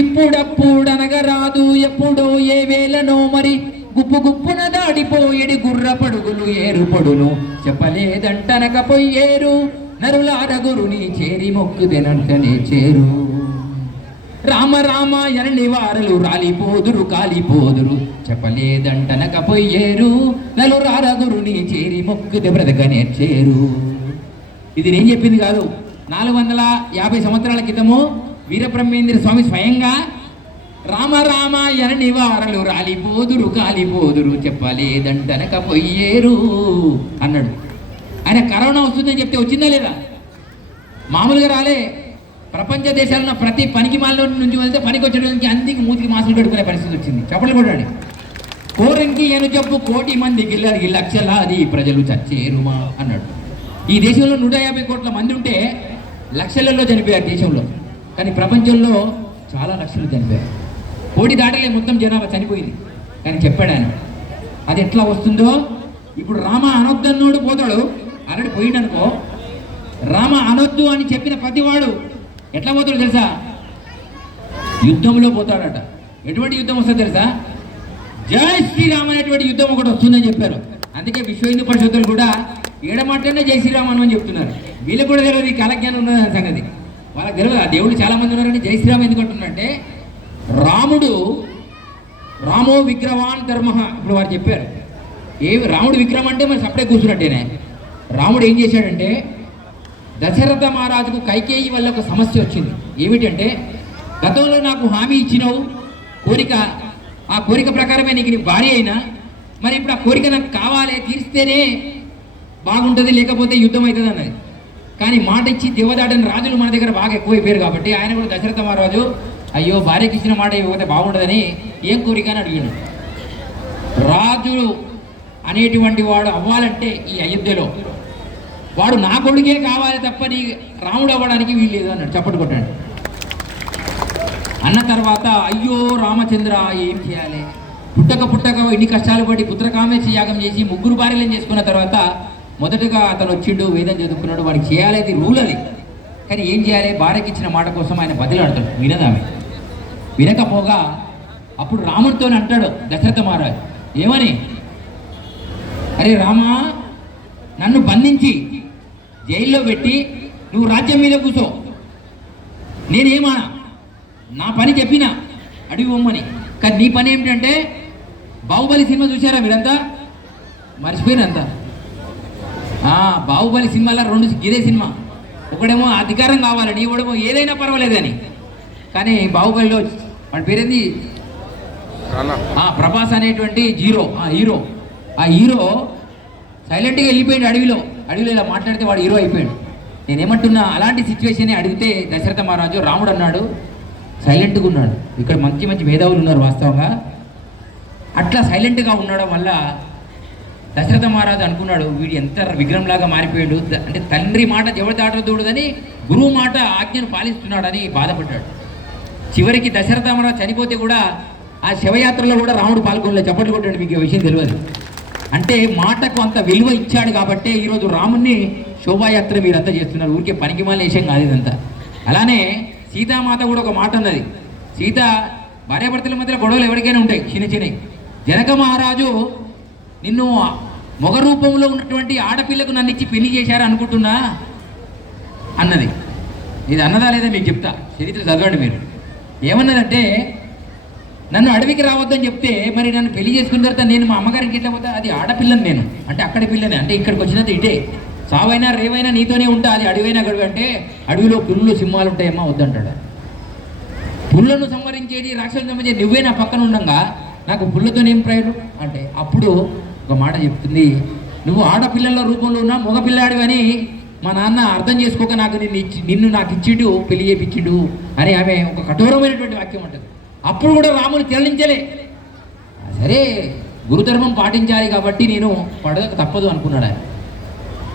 ఇప్పుడప్పుడనగా రాదు ఎప్పుడో ఏ వేళనో మరి గుప్పు గుప్పున దాడిపోయేడి గుర్ర పడుగులు ఏరుపడును, చెప్పలేదంటనకపోయేరు నరులార గురుని చేరి మొక్కుతేనంటనే చేరు, రామ రామాయణ నివారలు రాలిపోదురు కాలిపోదురు, చెప్పలేదంటనకపోయేరు నలురార గురుని చేరి మొక్కుతే బ్రతకనే చేరు. ఇది నేను చెప్పింది కాదు. 450 సంవత్సరాల క్రితము వీరబ్రహ్మేంద్ర స్వామి స్వయంగా రామ రామాయణ నివారలు రాలిపోదురు కాలిపోదురు, చెప్పలేదంటనకపోయేరు అన్నాడు. ఆయన కరోనా వస్తుందని చెప్తే వచ్చిందా లేదా? మామూలుగా రాలే. ప్రపంచ దేశాల్లో ప్రతి పనికి మాల నుంచి వెళ్తే పనికి వచ్చేటానికి అందుకు మూతికి మాసులు పెట్టుకునే పరిస్థితి వచ్చింది. చెప్పలు కొట్టాడు. కోరింకి ఎను చెప్పు 1,000,000 మందికి లక్షలాది ప్రజలు చచ్చేరుమా అన్నాడు. ఈ దేశంలో 150 కోట్ల మంది ఉంటే లక్షలలో చనిపోయారు దేశంలో, కానీ ప్రపంచంలో చాలా లక్షలు చనిపోయారు. 1,000,000 దాటలే మొత్తం జనాభా చనిపోయింది. కానీ చెప్పాడు ఆయన, అది ఎట్లా వస్తుందో. ఇప్పుడు రామ అనొద్దన్నోడు పోతాడు, అరడి పోయిండనుకో, రామ అనొద్దు అని చెప్పిన ప్రతివాడు ఎట్లా పోతాడు తెలుసా? యుద్ధంలో పోతాడట. ఎటువంటి యుద్ధం వస్తుంది తెలుసా? జై శ్రీరామ్ అనేటువంటి యుద్ధం ఒకటి వస్తుందని చెప్పారు. అందుకే విశ్వ హిందూ పరిషత్తులు కూడా ఏడమాటనే జై శ్రీరామ్ అని చెప్తున్నారు. వీళ్ళకి కూడా తెలియదు ఈ కాలజ్ఞానం ఉన్నది సంగతి. వాళ్ళకి తెలియదు ఆ దేవుడు చాలా మంది ఉన్నారని జై శ్రీరామ్ ఎందుకు అంటున్నారంటే, రామో విగ్రవాన్ ధర్మ. ఇప్పుడు వారు చెప్పారు రాముడు విగ్రహం అంటే మరి సపడే కూర్చున్నట్టేనే. రాముడు ఏం చేశాడంటే, దశరథ మహారాజుకు కైకేయి వల్ల ఒక సమస్య వచ్చింది. ఏమిటంటే, గతంలో నాకు హామీ ఇచ్చినావు కోరిక, ఆ కోరిక ప్రకారమే నీకు నీ భార్య అయినా, మరి ఇప్పుడు ఆ కోరిక నాకు కావాలి, తీరిస్తేనే బాగుంటుంది, లేకపోతే యుద్ధం అవుతుంది అన్నది. కానీ మాట ఇచ్చి దేవదాటని రాజులు మన దగ్గర బాగా ఎక్కువైపోయారు కాబట్టి ఆయన కూడా దశరథ మహారాజు అయ్యో భార్యకి ఇచ్చిన మాట ఇవ్వకపోతే బాగుండదని ఏం కోరిక అని అడిగాడు. రాజు అనేటువంటి వాడు అవ్వాలంటే ఈ అయోధ్యలో వాడు నా కొడుకే కావాలి తప్ప నీ రాముడు అవ్వడానికి వీల్లేదు అన్నాడు. చప్పట్లు కొట్టాడు. అన్న తర్వాత అయ్యో రామచంద్ర ఏం చేయాలి, పుట్టక ఇన్ని కష్టాలు పడి పుత్రకామేశ యాగం చేసి 3 భార్యలను చేసుకున్న తర్వాత మొదటగా అతను వచ్చిండు, వేదం చదువుకున్నాడు, వాడికి చేయాలి, రూల్ అది. కానీ ఏం చేయాలి, భార్యకి ఇచ్చిన మాట కోసం ఆయన బదిలాడతాడు. వినదామె వినకపోగా అప్పుడు రాముడితో అంటాడు దశరథ మహారాజు ఏమని, అరే రామా, నన్ను బంధించి జైల్లో పెట్టి నువ్వు రాజ్యం మీద కూర్చో, నేనేమా నా పని చెప్పినా అడిగి పొమ్మని. కానీ నీ పని ఏమిటంటే బాహుబలి సినిమా చూసారా మీరంతా? మర్చిపోయినంతా. బాహుబలి సినిమాలో 2 ఇదే సినిమా. ఒకడేమో అధికారం కావాలని, ఇవ్వడమో ఏదైనా పర్వాలేదని. కానీ బాహుబలిలో వాడి పేరేంది, ప్రభాస్ అనేటువంటి హీరో. ఆ హీరో సైలెంట్గా వెళ్ళిపోయాడు అడవిలో ఇలా మాట్లాడితే వాడు హీరో అయిపోయాడు. నేనేమంటున్నా, అలాంటి సిచ్యువేషన్ అడిగితే దశరథ మహారాజు రాముడు అన్నాడు సైలెంట్గా ఉన్నాడు. ఇక్కడ మంచి మేధావులు ఉన్నారు వాస్తవంగా. అట్లా సైలెంట్గా ఉండడం వల్ల దశరథ మహారాజు అనుకున్నాడు వీడు ఎంత విగ్రహంలాగా మారిపోయాడు, అంటే తండ్రి మాట ఎవరు దాటదూడదని గురువు మాట ఆజ్ఞను పాలిస్తున్నాడని బాధపడ్డాడు. చివరికి దశరథ మహారాజు చనిపోతే కూడా ఆ శవయాత్రలో కూడా రాముడు పాల్గొనలేదు. చప్పట్లు కొట్టాడు. మీకు ఈ విషయం తెలియదు. అంటే మాటకు అంత విలువ ఇచ్చాడు కాబట్టి ఈరోజు రాముణ్ణి శోభాయాత్ర మీరంతా చేస్తున్నారు. ఊరికే పనికిమాలిన విషయం కాదు ఇదంతా. అలానే సీతామాత కూడా ఒక మాట అన్నది. సీత భార్యాభర్తల మధ్య గొడవలు ఎవరికైనా ఉంటాయి చిన్న. జనక మహారాజు నిన్ను మొగ రూపంలో ఉన్నటువంటి ఆడపిల్లకు నన్ను ఇచ్చి పెళ్లి చేశారు అనుకుంటున్నా అన్నది. ఇది అన్నదా లేదా మీకు చెప్తా, చరిత్ర చదవండి మీరు. ఏమన్నదంటే, నన్ను అడవికి రావద్దని చెప్తే మరి నన్ను పెళ్లి చేసుకున్న తర్వాత నేను మా అమ్మగారికి ఎట్లా పోతా, అది ఆడపిల్లని నేను అంటే అక్కడి పిల్లని, అంటే ఇక్కడికి వచ్చినది ఇటే, సావైనా రేవైనా నీతోనే ఉంటా, అది అడవైనా గడువు అంటే అడవిలో పులులు సింహాలు ఉంటాయమ్మా వద్దంటాడు. పుల్లను సంహరించేది రాక్షసులను సంహరించేది నువ్వే నా పక్కన ఉండంగా నాకు పుల్లతోనేం ప్రయోజనం అంటే, అప్పుడు ఒక మాట చెప్తుంది, నువ్వు ఆడపిల్లల రూపంలో ఉన్నా మగపిల్లాడివని మా నాన్న అర్థం చేసుకోక నిన్ను నాకు ఇచ్చిడు, పెళ్లి చేపించిడు అని ఆమె ఒక కఠోరమైనటువంటి వాక్యం ఉంటుంది. అప్పుడు కూడా రాముడు చెల్లించలే. సరే గురుధర్మం పాటించాలి కాబట్టి నేను పడక తప్పదు అనుకున్నాడు ఆయన.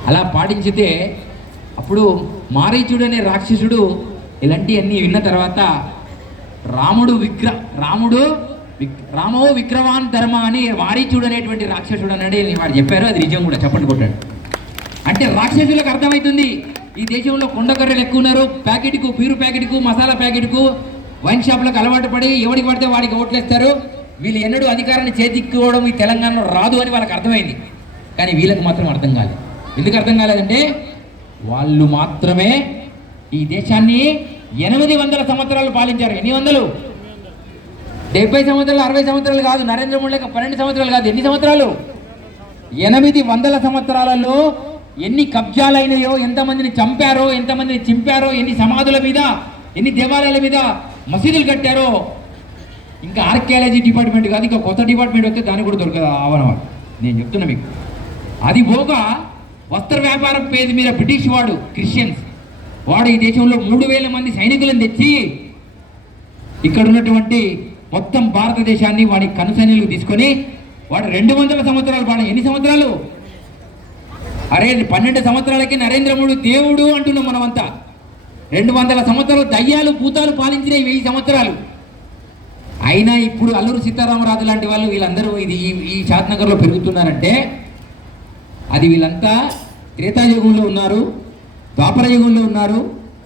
అలా పాటించితే అప్పుడు మారీచుడు అనే రాక్షసుడు ఇలాంటివన్నీ విన్న తర్వాత రామో విక్రవాన్ ధర్మ అని మారీచుడు అనేటువంటి రాక్షసుడు అన్నాడు వాడు చెప్పారు. అది నిజం కూడా. చప్పట్లు కొట్టాడు. అంటే రాక్షసులకు అర్థమవుతుంది ఈ దేశంలో కొండకర్రలు ఎక్కువ ఉన్నారు, ప్యాకెట్కు బీరు ప్యాకెట్కు మసాలా ప్యాకెట్కు వైన్ షాప్లకు అలవాటు పడి ఎవడికి పడితే వాడికి ఓట్లేస్తారు. వీళ్ళు ఎన్నడూ అధికారాన్ని చేతిక్కోవడం ఈ తెలంగాణలో రాదు అని వాళ్ళకి అర్థమైంది. కానీ వీళ్ళకి మాత్రం అర్థం కాలేదు. ఎందుకు అర్థం కాలేదంటే వాళ్ళు మాత్రమే ఈ దేశాన్ని 800 సంవత్సరాలు పాలించారు. ఎన్ని వందలు? 70 సంవత్సరాలు 60 సంవత్సరాలు కాదు, నరేంద్ర మోడీ 12 సంవత్సరాలు కాదు, ఎన్ని సంవత్సరాలు? 800 సంవత్సరాలలో ఎన్ని కబ్జాలైనాయో, ఎంతమందిని చంపారో, ఎంతమందిని చింపారో, ఎన్ని సమాధుల మీద, ఎన్ని దేవాలయాల మీద మసీదులు కట్టారో. ఇంకా ఆర్కియాలజీ డిపార్ట్మెంట్ కాదు, ఇంకా కొత్త డిపార్ట్మెంట్ వస్తే దానికి కూడా దొరకదు ఆవరణ. నేను చెప్తున్నా మీకు. అది పోగా వస్త్ర వ్యాపారం పేరు మీద బ్రిటిష్ వాడు క్రిస్టియన్స్ వాడు ఈ దేశంలో 3000 మంది సైనికులను తెచ్చి ఇక్కడ ఉన్నటువంటి మొత్తం భారతదేశాన్ని వాడి కనుసైన్యులకు తీసుకొని వాడు 200 సంవత్సరాలు పాడు. ఎన్ని సంవత్సరాలు? అరే 12 సంవత్సరాలకి నరేంద్ర మోడీ దేవుడు అంటున్నాం మనమంతా. 200 సంవత్సరాలు దయ్యాలు భూతాలు పాలించిన 1000 సంవత్సరాలు అయినా ఇప్పుడు అల్లూరు సీతారామరాజు లాంటి వాళ్ళు వీళ్ళందరూ ఈ షాద్నగర్లో పెరుగుతున్నారంటే అది వీళ్ళంతా త్రేతాయుగంలో ఉన్నారు, ద్వాపర యుగంలో ఉన్నారు,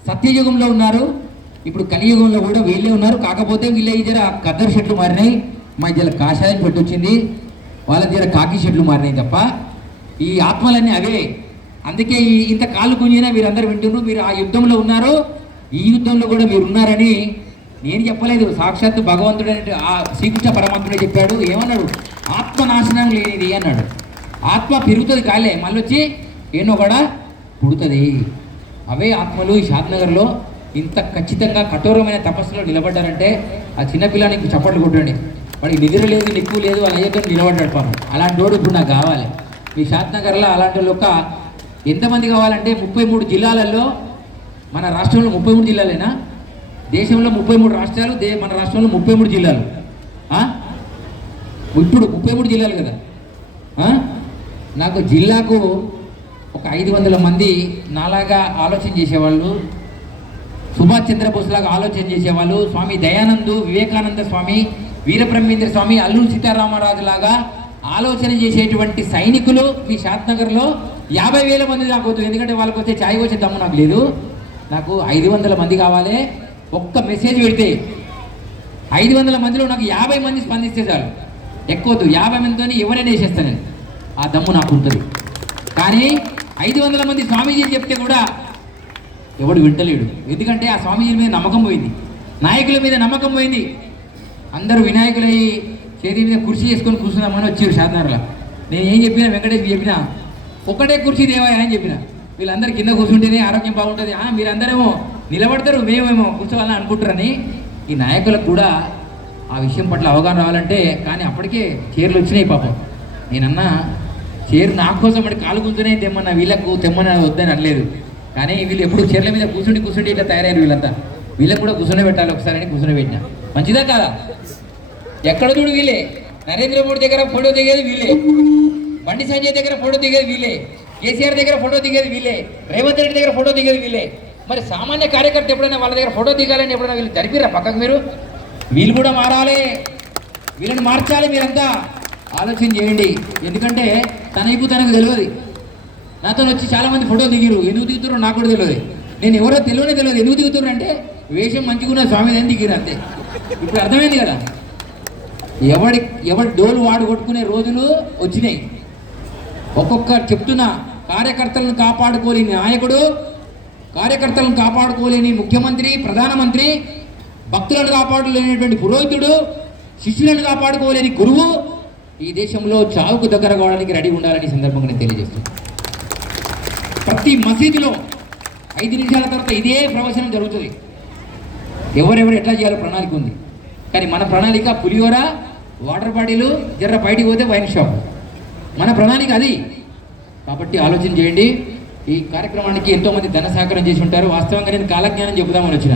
సత్యయుగంలో ఉన్నారు, ఇప్పుడు కలియుగంలో కూడా వీళ్ళే ఉన్నారు. కాకపోతే వీళ్ళ జర కద్దరు షర్ట్లు మారినాయి, మా జర కాషాయం పెట్టొచ్చింది, వాళ్ళ జర కాకి షర్ట్లు మారినాయి తప్ప ఈ ఆత్మలన్నీ అవే. అందుకే ఇంత కాళ్ళు గుంజినా వీరందరూ వింటున్నారు. మీరు ఆ యుద్ధంలో ఉన్నారు, ఈ యుద్ధంలో కూడా మీరు ఉన్నారని నేను చెప్పలేదు, సాక్షాత్తు భగవంతుడు అంటే ఆ శ్రీకృష్ణ పరమాత్ముడే చెప్పాడు. ఏమన్నాడు? ఆత్మనాశనం లేనిది అన్నాడు. ఆత్మ పెరుగుతుంది కాలే, మళ్ళీ వచ్చి ఏనో కూడా పుడుతుంది. అవే ఆత్మలు ఈ షాద్నగర్లో ఇంత ఖచ్చితంగా కఠోరమైన తపస్సులో నిలబడ్డారంటే ఆ చిన్నపిల్లానికి చప్పట్లు కొట్టండి. వాడికి నిద్ర లేదు, నిక్కు లేదు, వాళ్ళ అయ్యతో నిలబడ్డాడు పాపం. అలాంటి వాడు ఇప్పుడు నాకు కావాలి. ఈ షాద్నగర్లో అలాంటి ఒక ఎంతమంది కావాలంటే 33 జిల్లాలలో, మన రాష్ట్రంలో 33 జిల్లాలేనా, దేశంలో 33 రాష్ట్రాలు, మన రాష్ట్రంలో 33 జిల్లాలు. ఇప్పుడు 33 జిల్లాలు కదా. నాకు జిల్లాకు ఒక 500 మంది నాలాగా ఆలోచన చేసేవాళ్ళు, సుభాష్ చంద్రబోస్ లాగా ఆలోచన చేసేవాళ్ళు, స్వామి దయానందు, వివేకానంద స్వామి, వీరబ్రహ్మేంద్ర స్వామి, అల్లూరి సీతారామరాజు లాగా ఆలోచన చేసేటువంటి సైనికులు మీ షాద్నగర్లో 50,000 మంది నాకు వద్దు. ఎందుకంటే వాళ్ళకి వచ్చే ఛాయ్ వచ్చే దమ్ము నాకు లేదు. నాకు 500 మంది కావాలి. ఒక్క మెసేజ్ పెడితే 500 మందిలో నాకు 50 మంది స్పందిస్తే చాలు. ఎక్కువద్దు, 50 మందితో ఎవరైనా వేసేస్తాను నేను. ఆ దమ్ము నాకు ఉంటుంది. కానీ 500 మంది స్వామీజీలు చెప్తే కూడా ఎవడు వింటలేడు. ఎందుకంటే ఆ స్వామీజీల మీద నమ్మకం పోయింది, నాయకుల మీద నమ్మకం పోయింది. అందరూ వినాయకులయ్యి చేతి మీద కుర్చీ చేసుకొని కూర్చున్నామని వచ్చారు షాద్నగర్లో. నేను ఏం చెప్పినా, వెంకటేష్ చెప్పినా, ఒక్కటే కుర్చీ దేవాయా అని చెప్పిన. వీళ్ళందరూ కింద కూర్చుంటేనే ఆరోగ్యం బాగుంటుంది, మీరందరేమో నిలబడతారు, మేమేమో కూర్చోవాలని అనుకుంటారని. ఈ నాయకులకు కూడా ఆ విషయం పట్ల అవగాహన రావాలంటే, కానీ అప్పటికే చీరలు వచ్చినాయి పాపం. నేనన్నా చీర నా కోసం అంటే కాలు గుంజునే తెమ్మన్నా, వీళ్ళకు తెమ్మని వద్దని అనలేదు. కానీ వీళ్ళు ఎప్పుడు చీరల మీద కూర్చుండి ఇట్లా తయారయ్యారు వీళ్ళంతా. వీళ్ళకి కూడా కూర్చునే పెట్టాలి ఒకసారి అని కూర్చుని పెట్టిన. మంచిదా కాదా? ఎక్కడ చూడు వీళ్ళే. నరేంద్ర మోడీ దగ్గర ఫోటో దిగేది వీళ్ళే, బండి సంజయ్ దగ్గర ఫోటో దిగేది వీళ్ళే, కేసీఆర్ దగ్గర ఫోటో దిగేది వీళ్ళే, రేవంత్ రెడ్డి దగ్గర ఫోటో దిగేది వీళ్ళే. మరి సామాన్య కార్యకర్త ఎప్పుడైనా వాళ్ళ దగ్గర ఫోటో దిగాలని ఎప్పుడైనా వీళ్ళు జరిపిరా పక్కకు? మీరు వీళ్ళు కూడా మారాలి, వీళ్ళని మార్చాలి. మీరంతా ఆలోచన చేయండి. ఎందుకంటే తన వైపు తనకు తెలియదు. నాతో వచ్చి చాలామంది ఫోటో దిగిరు, ఎందుకు దిగుతారో నాకు కూడా తెలియదు. నేను ఎవరో తెలియదు. ఎందుకు దిగుతారు అంటే వేషం మంచిగున్న స్వామి అని దిగిరు అంతే. ఇప్పుడు అర్థమైంది కదా, ఎవడి డోలు వాడు కొట్టుకునే రోజులు వచ్చినాయి. ఒక్కొక్క చెప్తున్నా, కార్యకర్తలను కాపాడుకోలేని నాయకుడు, కార్యకర్తలను కాపాడుకోలేని ముఖ్యమంత్రి, ప్రధానమంత్రి, భక్తులను కాపాడుకోలేనటువంటి పురోహితుడు, శిష్యులను కాపాడుకోలేని గురువు ఈ దేశంలో చావుకు దగ్గర కావడానికి రెడీ ఉండాలని సందర్భంగా నేను తెలియజేస్తున్నాను. ప్రతి మసీదులో 5 నిమిషాల తర్వాత ఇదే ప్రవచనం జరుగుతుంది. ఎవరెవరు ఎట్లా చేయాలో ప్రణాళిక ఉంది. కానీ మన ప్రణాళిక పులిహోర, వాటర్ బాటిల్, జర్ర బయటికి పోతే వైన్ షాప్. మన ప్రణాళిక అది. కాబట్టి ఆలోచన చేయండి. ఈ కార్యక్రమానికి ఎంతోమంది ధన సహకారం చేసి ఉంటారు. వాస్తవంగా నేను కాలజ్ఞానం చెబుదామని వచ్చిన.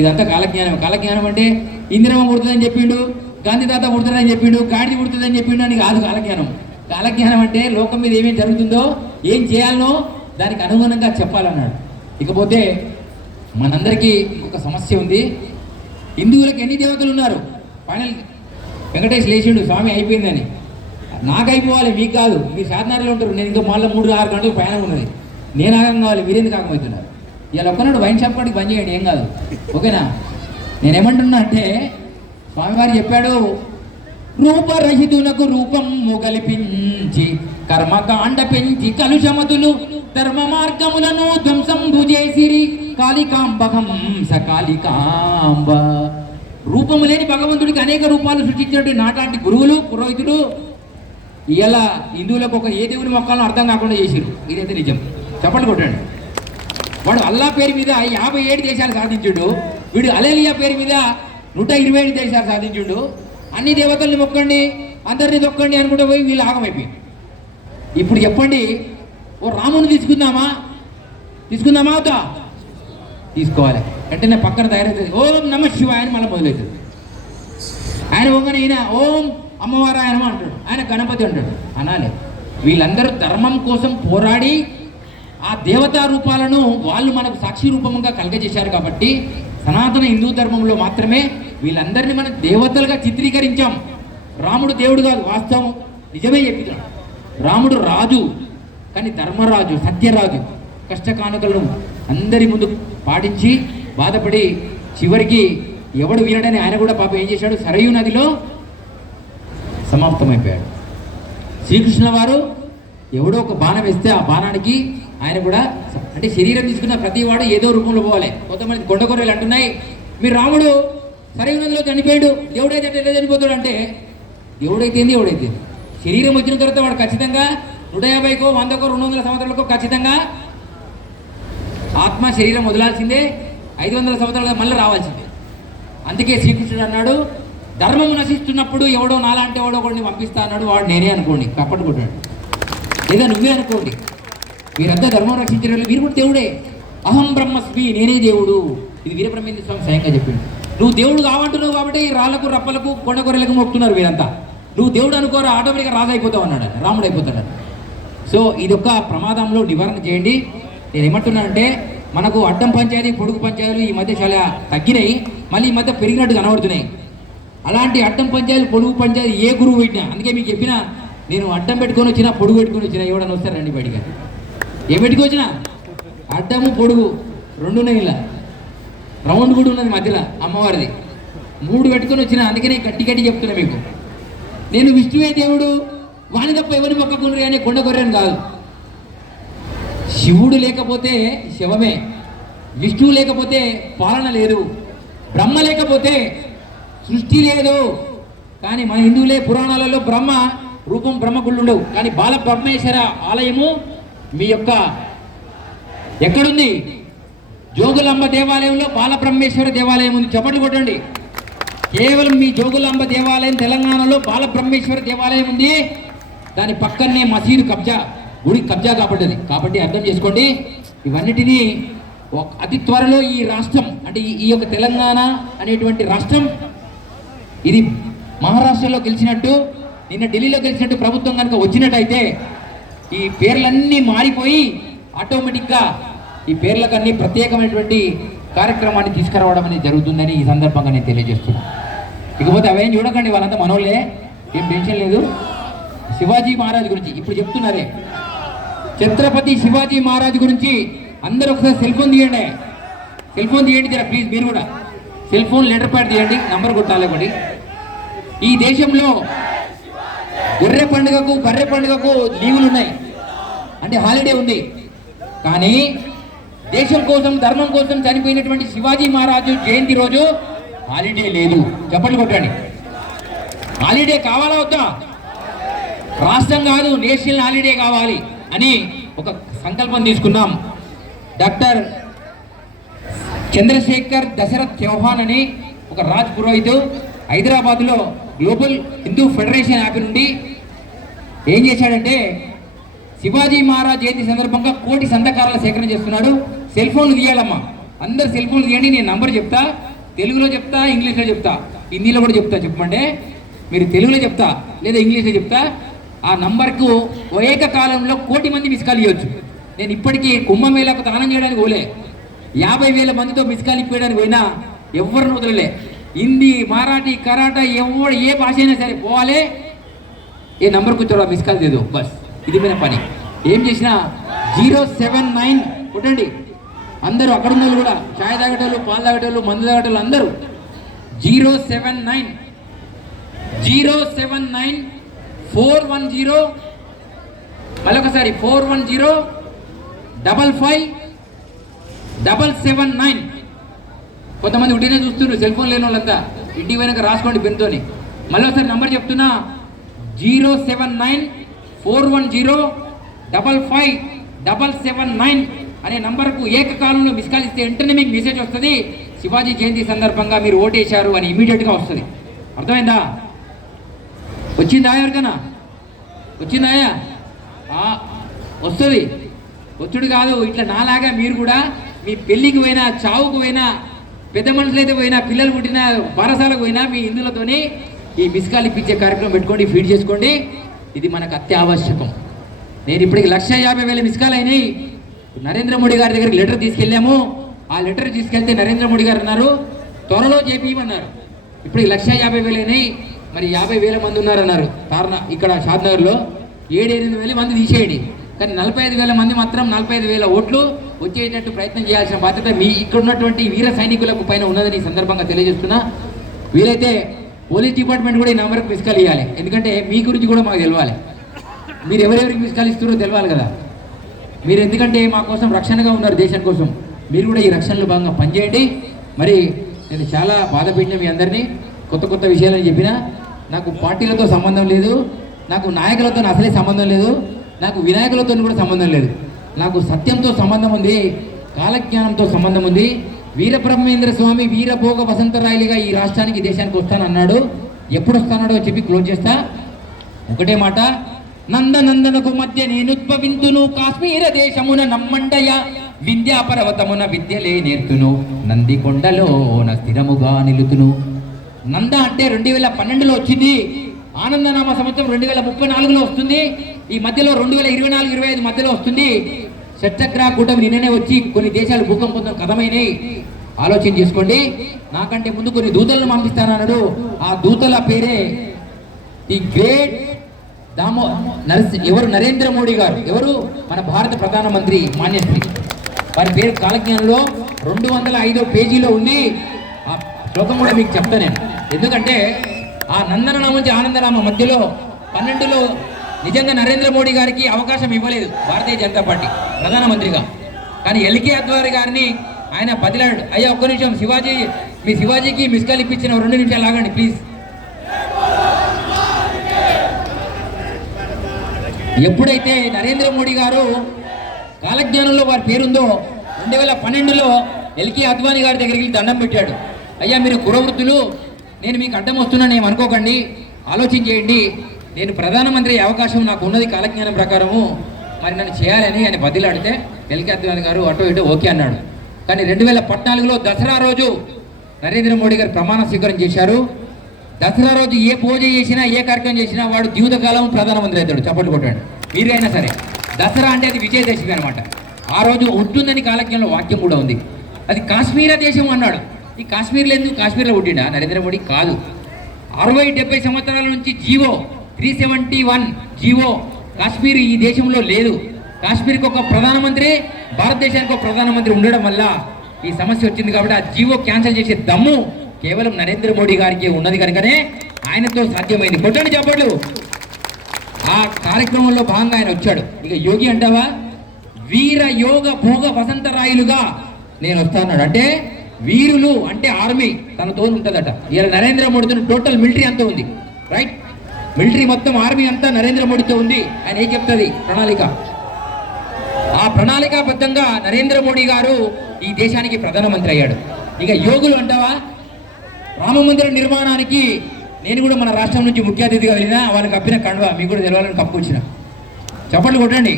ఇదంతా కాలజ్ఞానం. కాలజ్ఞానం అంటే ఇందిరమ్మ పుడుతుందని చెప్పిండు, గాంధీ తాత పుడుతుందని చెప్పిండు, గాడిది పుడుతుందని చెప్పిండు అని కాదు కాలజ్ఞానం. కాలజ్ఞానం అంటే లోకం మీద ఏమేమి జరుగుతుందో, ఏం చేయాలనో దానికి అనుగుణంగా చెప్పాలన్నాడు. ఇకపోతే మనందరికీ ఇంకొక సమస్య ఉంది. హిందువులకు ఎన్ని దేవతలు ఉన్నారు? ఫైనల్ వెంకటేష్ లేచిండు, స్వామి అయిపోయిందని. నాకు అయిపోవాలి, మీకు కాదు. మీరు షాద్నగర్లో ఉంటారు, నేను ఇంకా మళ్ళీ 3-6 గంటలు ప్రయాణం ఉన్నది. నేను ఆగం కావాలి, మీరెందుకు ఆగమవుతున్నారు? ఇలా ఒక్కనాడు వైన్ షాప్ కాడికి బంద్ చేయండి, ఏం కాదు. ఓకేనా? నేనేమంటున్నా అంటే, స్వామివారు చెప్పాడు, రూపరహితులకు రూపం కల్పించి కర్మకాండ పెంచి కలుషమతులు ధర్మ మార్గములను ధ్వంసంబు చేసిరి కాళికాంబకం సకాళికాంబ. రూపము లేని భగవంతుడికి అనేక రూపాలు సృష్టించినటువంటి నాటాంటి గురువులు, పురోహితుడు ఇలా హిందువులకు ఒక ఏ దేవుని మొక్కలను అర్థం కాకుండా చేసిరు. ఇదైతే నిజం. చప్పట్లు కొట్టండి. వాడు అల్లా పేరు మీద 57 దేశాలు సాధించుడు, వీడు అలేలియా పేరు మీద 127 దేశాలు సాధించుడు. అన్ని దేవతల్ని మొక్కండి, అందరినీ తొక్కండి అనుకుంటే పోయి వీళ్ళు ఆగమైపోయి. ఇప్పుడు చెప్పండి, ఓ రాముని తీసుకుందామా అవుతా? తీసుకోవాలి. వెంటనే పక్కన తయారవుతుంది, ఓం నమ శివాయ అని మళ్ళీ మొదలవుతుంది. ఆయన పోగానే ఈయన ఓం అమ్మవారు ఆయన అంటాడు, ఆయన గణపతి అంటాడు. అనాలి. వీళ్ళందరూ ధర్మం కోసం పోరాడి ఆ దేవతా రూపాలను వాళ్ళు మనకు సాక్షి రూపంగా కలగజేశారు. కాబట్టి సనాతన హిందూ ధర్మంలో మాత్రమే వీళ్ళందరినీ మనం దేవతలుగా చిత్రీకరించాం. రాముడు దేవుడు కాదు, వాస్తవం నిజమే చెప్తున్నాడు. రాముడు రాజు, కానీ ధర్మరాజు, సత్యరాజు. కష్టకానుకలను అందరి ముందు పాటించి బాధపడి చివరికి ఎవడు వినడని ఆయన కూడా పాపం ఏం చేశాడు, సరయూ నదిలో సమాప్తమైపోయాడు. శ్రీకృష్ణ వారు ఎవడో ఒక బాణం వేస్తే ఆ బాణానికి ఆయన కూడా, అంటే శరీరం తీసుకున్న ప్రతి వాడు ఏదో రూపంలో పోవాలి. కొంతమంది కొండకొర్రెలు అంటున్నాయి, మీరు రాముడు సరయూ నదిలో చనిపోయాడు, దేవుడైతే ఎలా చనిపోతాడు అంటే, దేవుడైతే శరీరం వచ్చిన తర్వాత వాడు ఖచ్చితంగా 150కో 100కో 200 సంవత్సరాలకో ఖచ్చితంగా ఆత్మ శరీరం వదలాల్సిందే. 500 సంవత్సరాలుగా మళ్ళీ రావాల్సిందే. అందుకే శ్రీకృష్ణుడు అన్నాడు, ధర్మము నశిస్తున్నప్పుడు ఎవడో నాలాంటి ఎవడో ఒకడిని పంపిస్తా అన్నాడు. వాడు నేనే అనుకోండి, కప్పట్టుకుంటాడు. లేదా నువ్వే అనుకోండి. మీరంతా ధర్మం రక్షించే మీరు కూడా దేవుడే. అహం బ్రహ్మస్మి, నేనే దేవుడు. ఇది వీరబ్రహ్మేంద్ర స్వామి స్వయంగా చెప్పింది. నువ్వు దేవుడు కావంటున్నావు కాబట్టి రాళ్లకు, రప్పలకు, కొండకొర్రెలకు మొక్కుతున్నారు వీరంతా. నువ్వు దేవుడు అనుకోరా ఆటోమేటిక్గా రాజు అయిపోతావు అన్నాడు, రాముడు అయిపోతాడు. సో ఇదొక ప్రమాదంలో నివారణ చేయండి. నేను ఏమంటున్నానంటే మనకు అడ్డం పంచాయతీ పొడుగు పంచాయతీలు ఈ మధ్య చాలా తగ్గినాయి, మళ్ళీ ఈ మధ్య పెరిగినట్టు కనబడుతున్నాయి. అలాంటి అడ్డం పంచాయతీలు పొడుగు పంచాయతీ ఏ గురువు పెట్టినా, అందుకే మీకు చెప్పిన నేను అడ్డం పెట్టుకొని వచ్చినా పొడుగు పెట్టుకొని వచ్చినా ఎవడన్నా వస్తారండి బయటికి. ఏం పెట్టుకొచ్చినా అడ్డము పొడుగు రెండు ఉన్నాయి, ఇలా రౌండ్ కూడా ఉన్నది మధ్యలో అమ్మవారిది, 3 పెట్టుకొని వచ్చిన. అందుకనే గట్టి గట్టి చెప్తున్నా మీకు. నేను విష్ణువే దేవుడు వాణి తప్ప ఎవరి మొక్కకుండ్రి అనే కొండ గొర్రెను కాదు. శివుడు లేకపోతే శవమే, విష్ణువు లేకపోతే పాలన లేదు, బ్రహ్మ లేకపోతే సృష్టి లేదు. కానీ మన హిందువులే పురాణాలలో బ్రహ్మ రూపం బ్రహ్మగుళ్ళు ఉండవు, కానీ బాల బ్రహ్మేశ్వర ఆలయము మీ యొక్క ఎక్కడుంది? జోగులాంబ దేవాలయంలో బాలబ్రహ్మేశ్వర దేవాలయం ఉంది. చప్పట్లు కొట్టండి. కేవలం మీ జోగులాంబ దేవాలయం తెలంగాణలో బాలబ్రహ్మేశ్వర దేవాలయం ఉంది. దాని పక్కనే మసీదు కబ్జా, గుడి కబ్జా కాబట్టి అర్థం చేసుకోండి. ఇవన్నిటినీ అతి త్వరలో ఈ రాష్ట్రం అంటే ఈ యొక్క తెలంగాణ అనేటువంటి రాష్ట్రం ఇది మహారాష్ట్రలో గెలిచినట్టు, నిన్న ఢిల్లీలో గెలిచినట్టు ప్రభుత్వం కనుక వచ్చినట్టయితే ఈ పేర్లన్నీ మారిపోయి ఆటోమేటిక్గా ఈ పేర్లకన్నీ ప్రత్యేకమైనటువంటి కార్యక్రమాన్ని తీసుకురావడం అనేది జరుగుతుందని ఈ సందర్భంగా నేను తెలియజేస్తున్నాను. ఇకపోతే అవేం చూడకండి, వాళ్ళంతా మనోళ్ళే, ఏం టెన్షన్ లేదు. శివాజీ మహారాజ్ గురించి ఇప్పుడు చెప్తున్నారే, ఛత్రపతి శివాజీ మహారాజ్ గురించి అందరూ ఒకసారి సెల్ ఫోన్ తీయండి, సెల్ ఫోన్ తీయండి జర ప్లీజ్. మీరు కూడా సెల్ ఫోన్ లెటర్ ప్యాడ్ తీయండి, నంబర్ కొట్టాలి ఒకటి. ఈ దేశంలో గొర్రె పండుగకు బర్రె పండుగకు లీవులు ఉన్నాయి, అంటే హాలిడే ఉంది. కానీ దేశం కోసం ధర్మం కోసం చనిపోయినటువంటి శివాజీ మహారాజు జయంతి రోజు హాలిడే లేదు. చప్పట్లు కొట్టండి. హాలిడే కావాలా వద్దా? రాష్ట్రం కాదు, నేషనల్ హాలిడే కావాలి అని ఒక సంకల్పం తీసుకున్నాం. డాక్టర్ చంద్రశేఖర్ దశరథ్ చౌహాన్ అని ఒక రాజ్ పురోహితు హైదరాబాద్లో గ్లోబల్ హిందూ ఫెడరేషన్ యాప్ నుండి ఏం చేశాడంటే శివాజీ మహారాజ్ జయంతి సందర్భంగా 1 కోటి సంతకాల సేకరణ చేస్తున్నాడు. సెల్ ఫోన్లు తీయాలమ్మా, అందరు సెల్ ఫోన్లు తీయండి. నేను నంబర్ చెప్తా, తెలుగులో చెప్తా, ఇంగ్లీష్లో చెప్తా, హిందీలో కూడా చెప్తా. చెప్పమంటే మీరు తెలుగులో చెప్తా లేదా ఇంగ్లీష్లో చెప్తా. ఆ నంబర్కు ఏకకాలంలో 1 కోటి మంది మిస్ కాల్ ఇవ్వచ్చు. నేను ఇప్పటికీ కుంభమేళాకు దానం చేయడానికి పోలే, 50,000 మందితో మిస్ కాల్ ఇప్పేయడానికి పోయినా ఎవరిని వదలలే. హిందీ, మరాఠీ, కరాటా ఎవరు ఏ భాష అయినా సరే పోవాలి, ఏ నంబర్ కూర్చోవడం మిస్ కాల్ లేదు బస్. ఇది మీద పని ఏం చేసినా 079 కొట్టండి. అందరూ అక్కడ ఉన్న వాళ్ళు కూడా చాయ్ తాగేటోళ్ళు, పాలు తాగేటోళ్ళు, మందు తాగేటోళ్ళు అందరూ 079 410 మళ్ళొకసారి 410 55 కొంతమంది ఉంటేనే చూస్తున్నారు, సెల్ ఫోన్ లేని వాళ్ళంతా ఇంటికి పోయినాక రాసుకోండి పెన్తోని. మళ్ళీ ఒకసారి నంబర్ చెప్తున్నా 079 410 55 అనే నంబర్కు ఏకకాలంలో మిస్ కాల్ ఇస్తే వెంటనే మీకు మెసేజ్ వస్తుంది, శివాజీ జయంతి సందర్భంగా మీరు ఓటేశారు అని ఇమీడియట్గా వస్తుంది. అర్థమైందా? వచ్చిందా ఎవరికైనా? వచ్చిందాయా? వస్తుంది. వచ్చుడు కాదు, ఇట్లా నాలాగా మీరు కూడా మీ పెళ్ళికి పోయినా, చావుకు పోయినా, పెద్ద మనుషులైతే పోయినా, పిల్లలు పుట్టిన బారసాలకు పోయినా మీ హిందువులతోని ఈ మిస్ కాల్ ఇప్పించే కార్యక్రమం పెట్టుకోండి, ఫీడ్ చేసుకోండి. ఇది మనకు అత్యావశ్యకం. నేను ఇప్పటికి 150,000 మిస్ కాల్ అయినాయి. నరేంద్ర మోడీ గారి దగ్గరికి లెటర్ తీసుకెళ్ళాము. ఆ లెటర్ తీసుకెళ్తే నరేంద్ర మోడీ గారు అన్నారు త్వరలో చేపియమన్నారు. ఇప్పటికి 150,000 అయినాయి. మరి 50,000 మంది ఉన్నారన్నారు ఇక్కడ షాద్నగర్లో. 7-8 మంది తీసేయండి, కానీ 45,000 మంది మాత్రం 45,000 ఓట్లు వచ్చేటట్టు ప్రయత్నం చేయాల్సిన బాధ్యత మీ ఇక్కడ ఉన్నటువంటి వీర సైనికులకు పైన ఉన్నదని ఈ సందర్భంగా తెలియజేస్తున్నా. వీలైతే పోలీస్ డిపార్ట్మెంట్ కూడా ఈ నెంబర్కి మిస్ కాల్ ఇవ్వాలి, ఎందుకంటే మీ గురించి కూడా మాకు తెలవాలి. మీరు ఎవరెవరికి మిస్ కాల్ ఇస్తున్నారో తెలవాలి కదా. మీరు ఎందుకంటే మా కోసం రక్షణగా ఉన్నారు, దేశం కోసం. మీరు కూడా ఈ రక్షణలో భాగంగా పనిచేయండి. మరి నేను చాలా బాధ పెట్టిన మీ అందరినీ, కొత్త విషయాలని చెప్పినా. నాకు పార్టీలతో సంబంధం లేదు, నాకు నాయకులతో అసలే సంబంధం లేదు, నాకు వినాయకులతో కూడా సంబంధం లేదు. నాకు సత్యంతో సంబంధం ఉంది, కాలజ్ఞానంతో సంబంధం ఉంది. వీరబ్రహ్మేంద్ర స్వామి వీరభోగ వసంతరాయలుగా ఈ రాష్ట్రానికి దేశానికి వస్తానన్నాడు. ఎప్పుడు వస్తానాడో చెప్పి క్లోజ్ చేస్తా. ఒకటే మాట, నందనందనకు మధ్య నేనుద్భవింతును, కాశ్మీర దేశమున నమ్మండయ, విద్యా పర్వతమున విద్యలే నేర్తును, నందికొండలో స్థిరముగా నిలుతును. నంద అంటే 2012లో వచ్చింది. ఆనందనామ సంవత్సరం 2034లో వస్తుంది. ఈ మధ్యలో 2024-25 మధ్యలో వస్తుంది. షట్చక్ర కూటమి నిన్ననే వచ్చి కొన్ని దేశాలు భూకంపంతో కథమైనవి. ఆలోచన చేసుకోండి. నాకంటే ముందు కొన్ని దూతలను పంపిస్తానన్నాడు. ఆ దూతల పేరే ది గ్రేట్ ఎవరు? నరేంద్ర మోడీ గారు. ఎవరు? మన భారత ప్రధానమంత్రి మాన్యశ్రీ. వారి పేరు కాలజ్ఞానంలో 205వ పేజీలో ఉంది. ఆ శ్లోకం కూడా మీకు చెప్తా నేను. ఎందుకంటే ఆ నందననామ నుంచి ఆనందనామ మధ్యలో 12లో నిజంగా నరేంద్ర మోడీ గారికి అవకాశం ఇవ్వలేదు భారతీయ జనతా పార్టీ ప్రధానమంత్రిగా. కానీ ఎల్కే అద్వానీ గారిని ఆయన బదిలాడు. అయ్యా ఒక్క నిమిషం, శివాజీకి మిస్ కాల్ ఇప్పించిన 2 నిమిషాలు ఆగండి ప్లీజ్. ఎప్పుడైతే నరేంద్ర మోడీ గారు కాలజ్ఞానంలో వారి పేరుందో 2012లో ఎల్కే అద్వానీ గారి దగ్గరికి వెళ్ళి దండం పెట్టాడు. అయ్యా మీరు కురవృత్తులు, నేను మీకు అడ్డం వస్తున్నాను ఏమనుకోకండి, ఆలోచన చేయండి. నేను ప్రధానమంత్రి అవకాశం నాకు ఉన్నది కాలజ్ఞానం ప్రకారము, మరి నన్ను చేయాలని ఆయన బదిలాడితే ఎల్కే అద్వానీ గారు అటో ఇటో ఓకే అన్నాడు. కానీ 2014లో దసరా రోజు నరేంద్ర మోడీ గారు ప్రమాణ స్వీకారం చేశారు. దసరా రోజు ఏ పూజ చేసినా ఏ కార్యక్రమం చేసినా వాడు జీవితకాలం ప్రధానమంత్రి అవుతాడు. చప్పట్లు కొట్టాడు. మీరైనా సరే దసరా అంటే అది విజయదశమి అనమాట. ఆ రోజు ఉంటుందని కాలజ్ఞంలో వాక్యం కూడా ఉంది. అది కాశ్మీర దేశం అన్నాడు. ఈ కాశ్మీర్లో ఎందుకు? కాశ్మీర్లో పుట్టిండా నరేంద్ర మోడీ? కాదు. 60-70 సంవత్సరాల నుంచి జీవో 371 జీవో కాశ్మీర్ ఈ దేశంలో లేదు. కాశ్మీర్కి ఒక ప్రధానమంత్రి, భారతదేశానికి ఒక ప్రధానమంత్రి ఉండడం వల్ల ఈ సమస్య వచ్చింది. కాబట్టి ఆ జీవో క్యాన్సిల్ చేసే దమ్ము కేవలం నరేంద్ర మోడీ గారికి ఉన్నది కనుకనే ఆయనతో సాధ్యమైంది. కొట్టండి చప్పట్లు. ఆ కార్యక్రమంలో భాగంగా ఆయన వచ్చాడు. ఇక యోగి అంటావా? వీర యోగ భోగ వసంతరాయులుగా నేను వస్తాను. అంటే వీరులు అంటే ఆర్మీ తనతో ఉంటుందట. ఇలా నరేంద్ర మోడీతో టోటల్ మిలిటరీ అంతా ఉంది. రైట్, మిలిటరీ మొత్తం ఆర్మీ అంతా నరేంద్ర మోడీతో ఉంది. ఆయన ఏం చెప్తుంది ప్రణాళిక? ఆ ప్రణాళికాబద్ధంగా నరేంద్ర మోడీ గారు ఈ దేశానికి ప్రధానమంత్రి అయ్యాడు. ఇక యోగులు అంటావా? రామ మందిర నిర్మాణానికి నేను కూడా మన రాష్ట్రం నుంచి ముఖ్య అతిథిగా వెళ్ళినా వాళ్ళకి కప్పిన కండువా మీకు కూడా తెలవాలని కప్పుకొచ్చిన. చప్పట్లు కొట్టండి.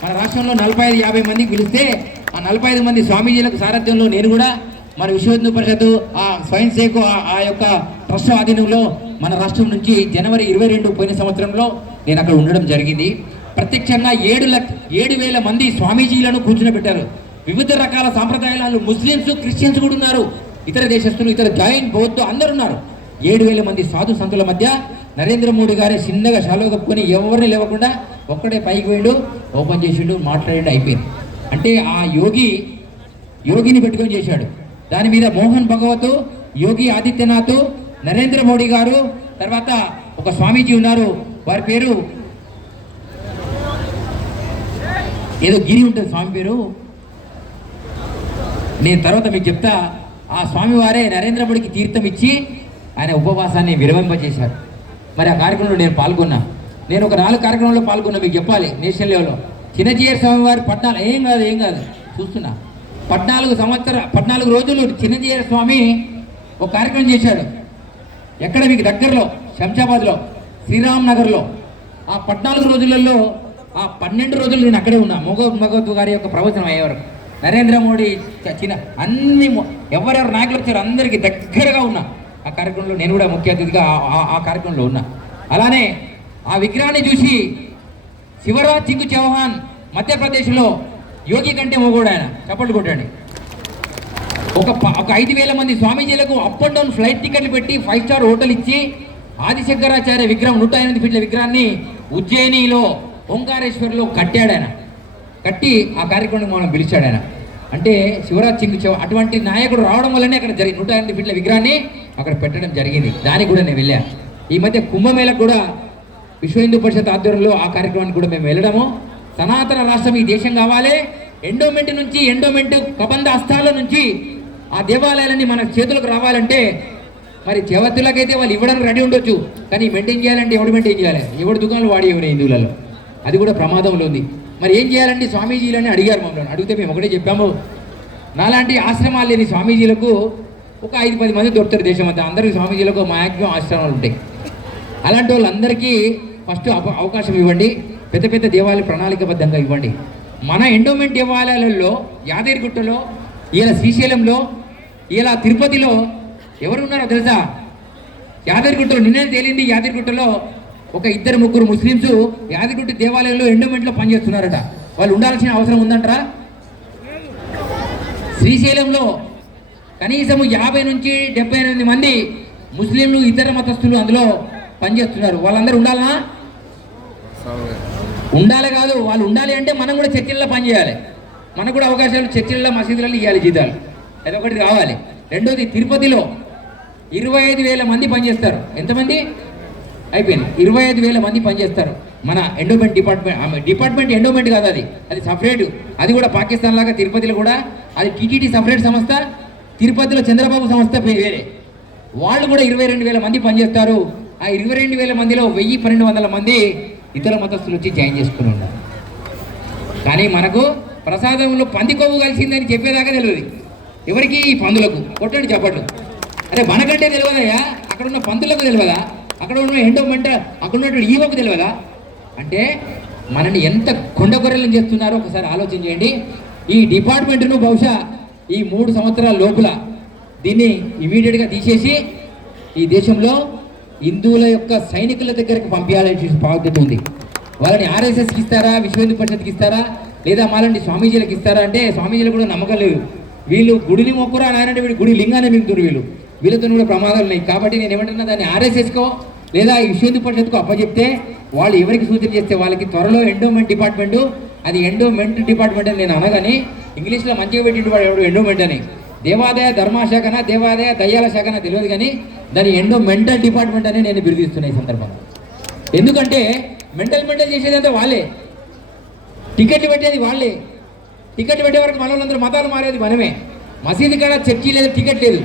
మన రాష్ట్రంలో 45-50 మందికి పిలిస్తే ఆ 45 మంది స్వామీజీలకు సారథ్యంలో నేను కూడా మన విశ్వ హిందూ పరిషత్తు ఆ స్వయం సేవకు ఆ యొక్క ట్రస్ట్ ఆధీనంలో మన రాష్ట్రం నుంచి జనవరి 22 పోయిన సంవత్సరంలో నేను అక్కడ ఉండడం జరిగింది. ప్రత్యక్షంగా 7,000 మంది స్వామీజీలను కూర్చుని వివిధ రకాల సాంప్రదాయాలు ముస్లిమ్స్, క్రిస్టియన్స్ కూడా ఉన్నారు, ఇతర దేశస్తులు, ఇతర జైన్, బౌద్ధ అందరు ఉన్నారు. 7,000 మంది సాధు సంతుల మధ్య నరేంద్ర మోడీ గారే చిన్నగా షాలో కప్పుకొని ఎవరిని లేవకుండా ఒక్కడే పైకి వేయండు, ఓపెన్ చేసిండు, మాట్లాడి అయిపోయింది. అంటే ఆ యోగిని పెట్టుకొని చేశాడు. దాని మీద మోహన్ భగవత్, యోగి ఆదిత్యనాథ్, నరేంద్ర మోడీ గారు, తర్వాత ఒక స్వామీజీ ఉన్నారు, వారి పేరు ఏదో గిరి ఉంటుంది స్వామి పేరు, నేను తర్వాత మీకు చెప్తా. ఆ స్వామివారే నరేంద్ర మోడీకి తీర్థం ఇచ్చి ఆయన ఉపవాసాన్ని విరమింపజేశారు. మరి ఆ కార్యక్రమంలో నేను పాల్గొన్నా. నేను ఒక 4 కార్యక్రమంలో పాల్గొన్నా, మీకు చెప్పాలి. నేషనల్ లెవెల్లో చిన్నజీయర్ స్వామివారి 14 ఏం కాదు చూస్తున్నా 14 రోజులు చిన్నజీయర్ స్వామి ఒక కార్యక్రమం చేశాడు. ఎక్కడ? మీకు దగ్గరలో శంషాబాద్లో, శ్రీరామ్ నగర్లో. ఆ 14 రోజులలో ఆ 12 రోజులు నేను అక్కడే ఉన్నా. భగవత్ గారి యొక్క ప్రవచనం అయ్యేవారు. నరేంద్ర మోడీ అన్ని ఎవరెవరు నాయకులు వచ్చారు అందరికీ దగ్గరగా ఉన్నా. ఆ కార్యక్రమంలో నేను కూడా ముఖ్య అతిథిగా ఆ కార్యక్రమంలో ఉన్నా. అలానే ఆ విగ్రహాన్ని చూసి శివరాజ్ సింగ్ చౌహాన్ మధ్యప్రదేశ్లో యోగి కంటే మొగోడు ఆయన. చప్పట్లు కొట్టండి. ఒక 5,000 మంది స్వామీజీలకు అప్ అండ్ డౌన్ ఫ్లైట్ టికెట్లు పెట్టి 5 స్టార్ హోటల్ ఇచ్చి ఆదిశంకరాచార్య విగ్రహం 108 ఫీట్ల విగ్రహాన్ని ఉజ్జయినిలో ఓంకారేశ్వర్లో కట్టాడు ఆయన. కట్టి ఆ కార్యక్రమానికి మనం పిలిచాడు ఆయన. అంటే శివరాజ్ సింగ్ అటువంటి నాయకుడు రావడం వల్లనే అక్కడ 108 ఫీట్ల విగ్రహాన్ని అక్కడ పెట్టడం జరిగింది. దానికి కూడా నేను వెళ్ళాను. ఈ మధ్య కుంభమేళకు కూడా విశ్వ హిందూ పరిషత్ ఆధ్వర్యంలో ఆ కార్యక్రమానికి కూడా మేము వెళ్ళడము. సనాతన రాష్ట్రం ఈ దేశం కావాలి. ఎండోమెంట్ కబంధ హస్తాల నుంచి ఆ దేవాలయాలన్నీ మన చేతులకు రావాలంటే మరి చేవతులకైతే వాళ్ళు ఇవ్వడానికి రెడీ ఉండొచ్చు, కానీ మెయింటైన్ చేయాలంటే ఎవడు మెయింటైన్ చేయాలి? ఎవడు దుకాణాలు వాడి ఎవరు హిందువులలో, అది కూడా ప్రమాదంలో ఉంది. మరి ఏం చేయాలంటే స్వామీజీలని అడిగారు మమ్మల్ని. అడిగితే మేము ఒకటే చెప్పాము, నాలాంటి ఆశ్రమాలు లేని స్వామీజీలకు ఒక 5-10 మంది దొరుకుతారు దేశం అంతా. అందరికీ స్వామీజీలకు మ్యాక్సిమం ఆశ్రమాలు ఉంటాయి. అలాంటి వాళ్ళందరికీ ఫస్ట్ అవకాశం ఇవ్వండి. పెద్ద దేవాలయ ప్రణాళికబద్ధంగా ఇవ్వండి. మన ఎండోమెంట్ దేవాలయాలలో యాదగిరిగుట్టలో, ఇలా శ్రీశైలంలో, ఇలా తిరుపతిలో ఎవరు ఉన్నారో తెలుసా? యాదగిరిగుట్టలో నిన్నే తేలింది. యాదగిరిగుట్టలో ఒక ఇద్దరు ముగ్గురు ముస్లిమ్స్ యాదగిరి దేవాలయంలో ఎండోమెంట్లో పనిచేస్తున్నారట. వాళ్ళు ఉండాల్సిన అవసరం ఉందంటారా? శ్రీశైలంలో కనీసం 50 నుంచి 78 మంది ముస్లింలు ఇతర మతస్థులు అందులో పనిచేస్తున్నారు. వాళ్ళందరూ ఉండాలనా? ఉండాలి కాదు, వాళ్ళు ఉండాలి అంటే మనం కూడా చర్చిల్లో పనిచేయాలి. మనకు కూడా అవకాశాలు చర్చిల్లో మసీదులలో ఇవ్వాలి జీతాలు, అదొకటి రావాలి. రెండోది, తిరుపతిలో 25,000 మంది పనిచేస్తారు. ఎంతమంది? అయిపోయింది, 25,000 మంది పనిచేస్తారు. మన ఎండోమెంట్ డిపార్ట్మెంట్ ఎండోమెంట్ కాదు, అది సపరేట్. అది కూడా పాకిస్తాన్ లాగా తిరుపతిలో కూడా అది టీటీడీ సపరేట్ సంస్థ, తిరుపతిలో చంద్రబాబు సంస్థ వేరే. వాళ్ళు కూడా 22,000 మంది పనిచేస్తారు. ఆ 22,000 మందిలో 1,200 మంది ఇతర మతస్థులు వచ్చి జాయిన్ చేసుకుని ఉన్నారు. కానీ మనకు ప్రసాదంలో పంది కొవ్వు కలిసిందని చెప్పేదాకా తెలియదు ఎవరికి? ఈ పందులకు. కొట్టండి చెప్పట్లు. అరే మనకంటే తెలియదయ్యా, అక్కడ ఉన్న పందులకు తెలియదా? అక్కడ ఉన్న ఎండోమెంట్ అక్కడ ఉన్నటువంటి ఈవోకు తెలియదా? అంటే మనని ఎంత కొండగొర్రెలను చేస్తున్నారో ఒకసారి ఆలోచన చేయండి. ఈ డిపార్ట్మెంట్ను బహుశా ఈ 3 సంవత్సరాల లోపల దీన్ని ఇమీడియట్గా తీసేసి ఈ దేశంలో హిందువుల యొక్క సైనికుల దగ్గరకు పంపించాలని బాధ్యత ఉంది. వాళ్ళని ఆర్ఎస్ఎస్కి ఇస్తారా, విశ్వ హిందూ పరిషత్కి ఇస్తారా, లేదా మాలాంటి స్వామీజీలకు ఇస్తారా అంటే స్వామీజీలకు కూడా నమ్మకం లేదు. వీళ్ళు గుడిని మొక్కురా నాయనంటే వీళ్ళు గుడి లింగానే మింగుతున్నారు. వీళ్ళతో కూడా ప్రమాదాలు ఉన్నాయి. కాబట్టి నేను ఏమంటున్నా, దాన్ని ఆర్ఎస్ఎస్కో లేదా విశ్వ హిందూ పరిషత్కో అప్పచెప్తే వాళ్ళు ఎవరికి సూచన చేస్తే వాళ్ళకి త్వరలో ఎండోమెంట్ డిపార్ట్మెంటు, అది ఎండోమెంట్ డిపార్ట్మెంట్ అని నేను అనగాని ఇంగ్లీష్లో మంచిగా పెట్టిండు వాడు ఎవడు ఎండోమెంట్ అని. దేవాదాయ ధర్మశాఖన దేవాదాయ దయ్యాల శాఖన తెలియదు కానీ దాని ఎండోమెంటల్ డిపార్ట్మెంట్ అని నేను బిరుదిస్తున్నాను ఈ సందర్భంగా. ఎందుకంటే మెంటల్ చేసేది అంతా వాళ్ళే, టికెట్లు పెట్టేది వాళ్ళే. టికెట్ పెట్టే వరకు మన వాళ్ళందరూ మతాలు మారేది మనమే. మసీదు కాడ చర్చి లేదు, టికెట్ లేదు,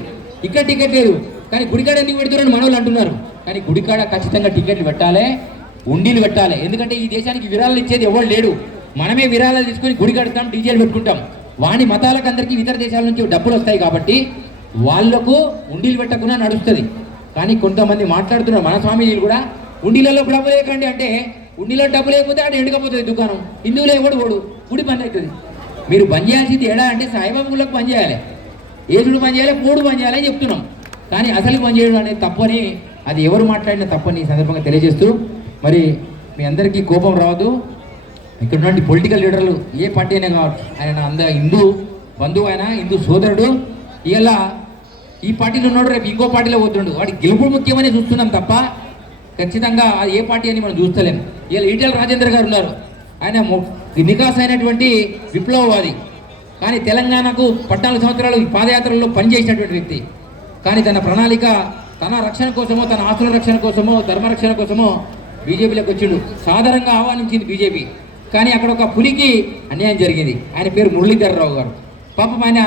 ఇక్కడ టికెట్ లేదు. కానీ గుడికాడ ఎందుకు పెడుతున్నారని మన వాళ్ళు అంటున్నారు. కానీ గుడికాడ ఖచ్చితంగా టికెట్లు పెట్టాలి, ఉండీలు పెట్టాలి. ఎందుకంటే ఈ దేశానికి విరాళాలు ఇచ్చేది ఎవరు లేడు. మనమే విరాళాలు తీసుకొని గుడి కడతాం, డీజేలు పెట్టుకుంటాం. వాణి మతాలకు అందరికీ ఇతర దేశాల నుంచి డబ్బులు వస్తాయి కాబట్టి వాళ్లకు ఉండీలు పెట్టకుండా నడుస్తుంది. కానీ కొంతమంది మాట్లాడుతున్నారు మన స్వామీజీలు కూడా, ఉండీలలో డబ్బు లేకండి అంటే ఉండీలో డబ్బు లేకపోతే అటు ఎండుకపోతుంది దుకాణం. హిందువులు ఎవడు ఓడు, గుడి బంద్ అవుతుంది. మీరు బంద్ చేయాల్సింది ఏడా అంటే సాయిబాబా గుళ్ళకు బంద్ చేయాలి, ఏసుడు బంద్ చేయాలి, పోడు బంద్ చేయాలని చెప్తున్నాం. కానీ అసలు బంద్ చేయడం అనేది తప్పని, అది ఎవరు మాట్లాడినా తప్పని ఈ సందర్భంగా తెలియజేస్తూ, మరి మీ అందరికీ కోపం రావద్దు. ఇక్కడ ఉన్నటువంటి పొలిటికల్ లీడర్లు ఏ పార్టీ అయినా కావచ్చు, ఆయన హిందూ బంధువు, ఆయన హిందూ సోదరుడు. ఇలా ఈ పార్టీలో ఉన్నాడు, రేపు ఇంకో పార్టీలో పోతుండు. వాడికి గెలుపు ముఖ్యమని చూస్తున్నాం తప్ప ఖచ్చితంగా అది ఏ పార్టీ అని మనం చూస్తలేము. ఇలా ఈటెల రాజేందర్ గారు ఉన్నారు, ఆయన నికాస్ అయినటువంటి విప్లవవాది. కానీ తెలంగాణకు 14 సంవత్సరాలు పాదయాత్రల్లో పనిచేసినటువంటి వ్యక్తి. కానీ తన ప్రణాళిక, తన రక్షణ కోసమో, తన ఆస్తుల రక్షణ కోసమో, ధర్మరక్షణ కోసమో బీజేపీలోకి వచ్చిండు. సాధారణంగా ఆహ్వానించింది బీజేపీ. కానీ అక్కడ ఒక పులికి అన్యాయం జరిగింది. ఆయన పేరు మురళీధరరావు గారు. పాపం ఆయన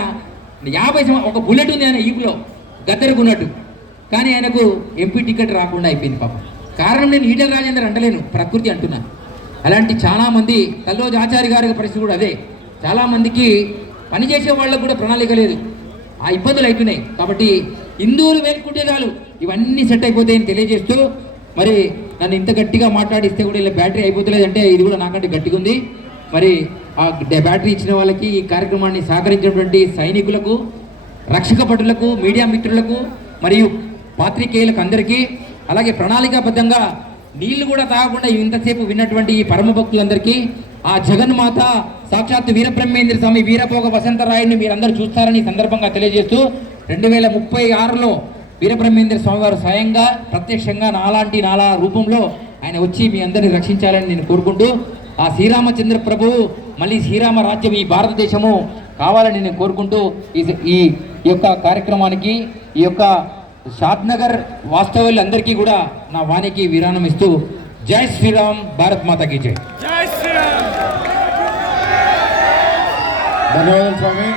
50 ఒక బుల్లెట్ ఉంది ఆయన ఈపులో గద్దెరుకున్నట్టు. కానీ ఆయనకు ఎంపీ టికెట్ రాకుండా అయిపోయింది పాపం. కారణం నేను ఈటెల రాజేందర్ అంటలేను, ప్రకృతి అంటున్నాను. అలాంటి చాలామంది, కల్లోజు ఆచార్య గారి పరిస్థితి కూడా అదే. చాలామందికి పనిచేసే వాళ్ళకు కూడా ప్రణాళిక లేదు, ఆ ఇబ్బందులు అవుతున్నాయి. కాబట్టి హిందువులు వేలుకుంటే చాలు ఇవన్నీ సెట్ అయిపోతాయని తెలియజేస్తూ, మరి నన్ను ఇంత గట్టిగా మాట్లాడిస్తే కూడా ఇలా బ్యాటరీ అయిపోతలేదు అంటే ఇది కూడా నాకంటే గట్టిగా ఉంది. మరి ఆ బ్యాటరీ ఇచ్చిన వాళ్ళకి, ఈ కార్యక్రమాన్ని సహకరించినటువంటి సైనికులకు, రక్షక భటులకు, మీడియా మిత్రులకు మరియు పాత్రికేయులకు అందరికీ, అలాగే ప్రణాళికాబద్ధంగా నీళ్లు కూడా తాగకుండా ఇంతసేపు విన్నటువంటి ఈ పరమ భక్తులందరికీ, ఆ జగన్మాత సాక్షాత్ వీరబ్రహ్మేంద్ర స్వామి వీరభోగ వసంతరాయుడిని మీరందరూ చూస్తారని సందర్భంగా తెలియజేస్తూ, 2036లో వీరబ్రహ్మేంద్ర స్వామి వారు స్వయంగా ప్రత్యక్షంగా నాలా రూపంలో ఆయన వచ్చి మీ అందరిని రక్షించాలని నేను కోరుకుంటూ, ఆ శ్రీరామచంద్ర ప్రభువు మళ్ళీ శ్రీరామ రాజ్యం ఈ భారతదేశము కావాలని నేను కోరుకుంటూ ఈ యొక్క కార్యక్రమానికి, ఈ యొక్క షాద్నగర్ వాస్తవ్యులందరికీ కూడా నా వాణికి విరామం ఇస్తూ, జై శ్రీరామ్, భారత్ మాతాకి జై. ధన్యవాదాలు స్వామి.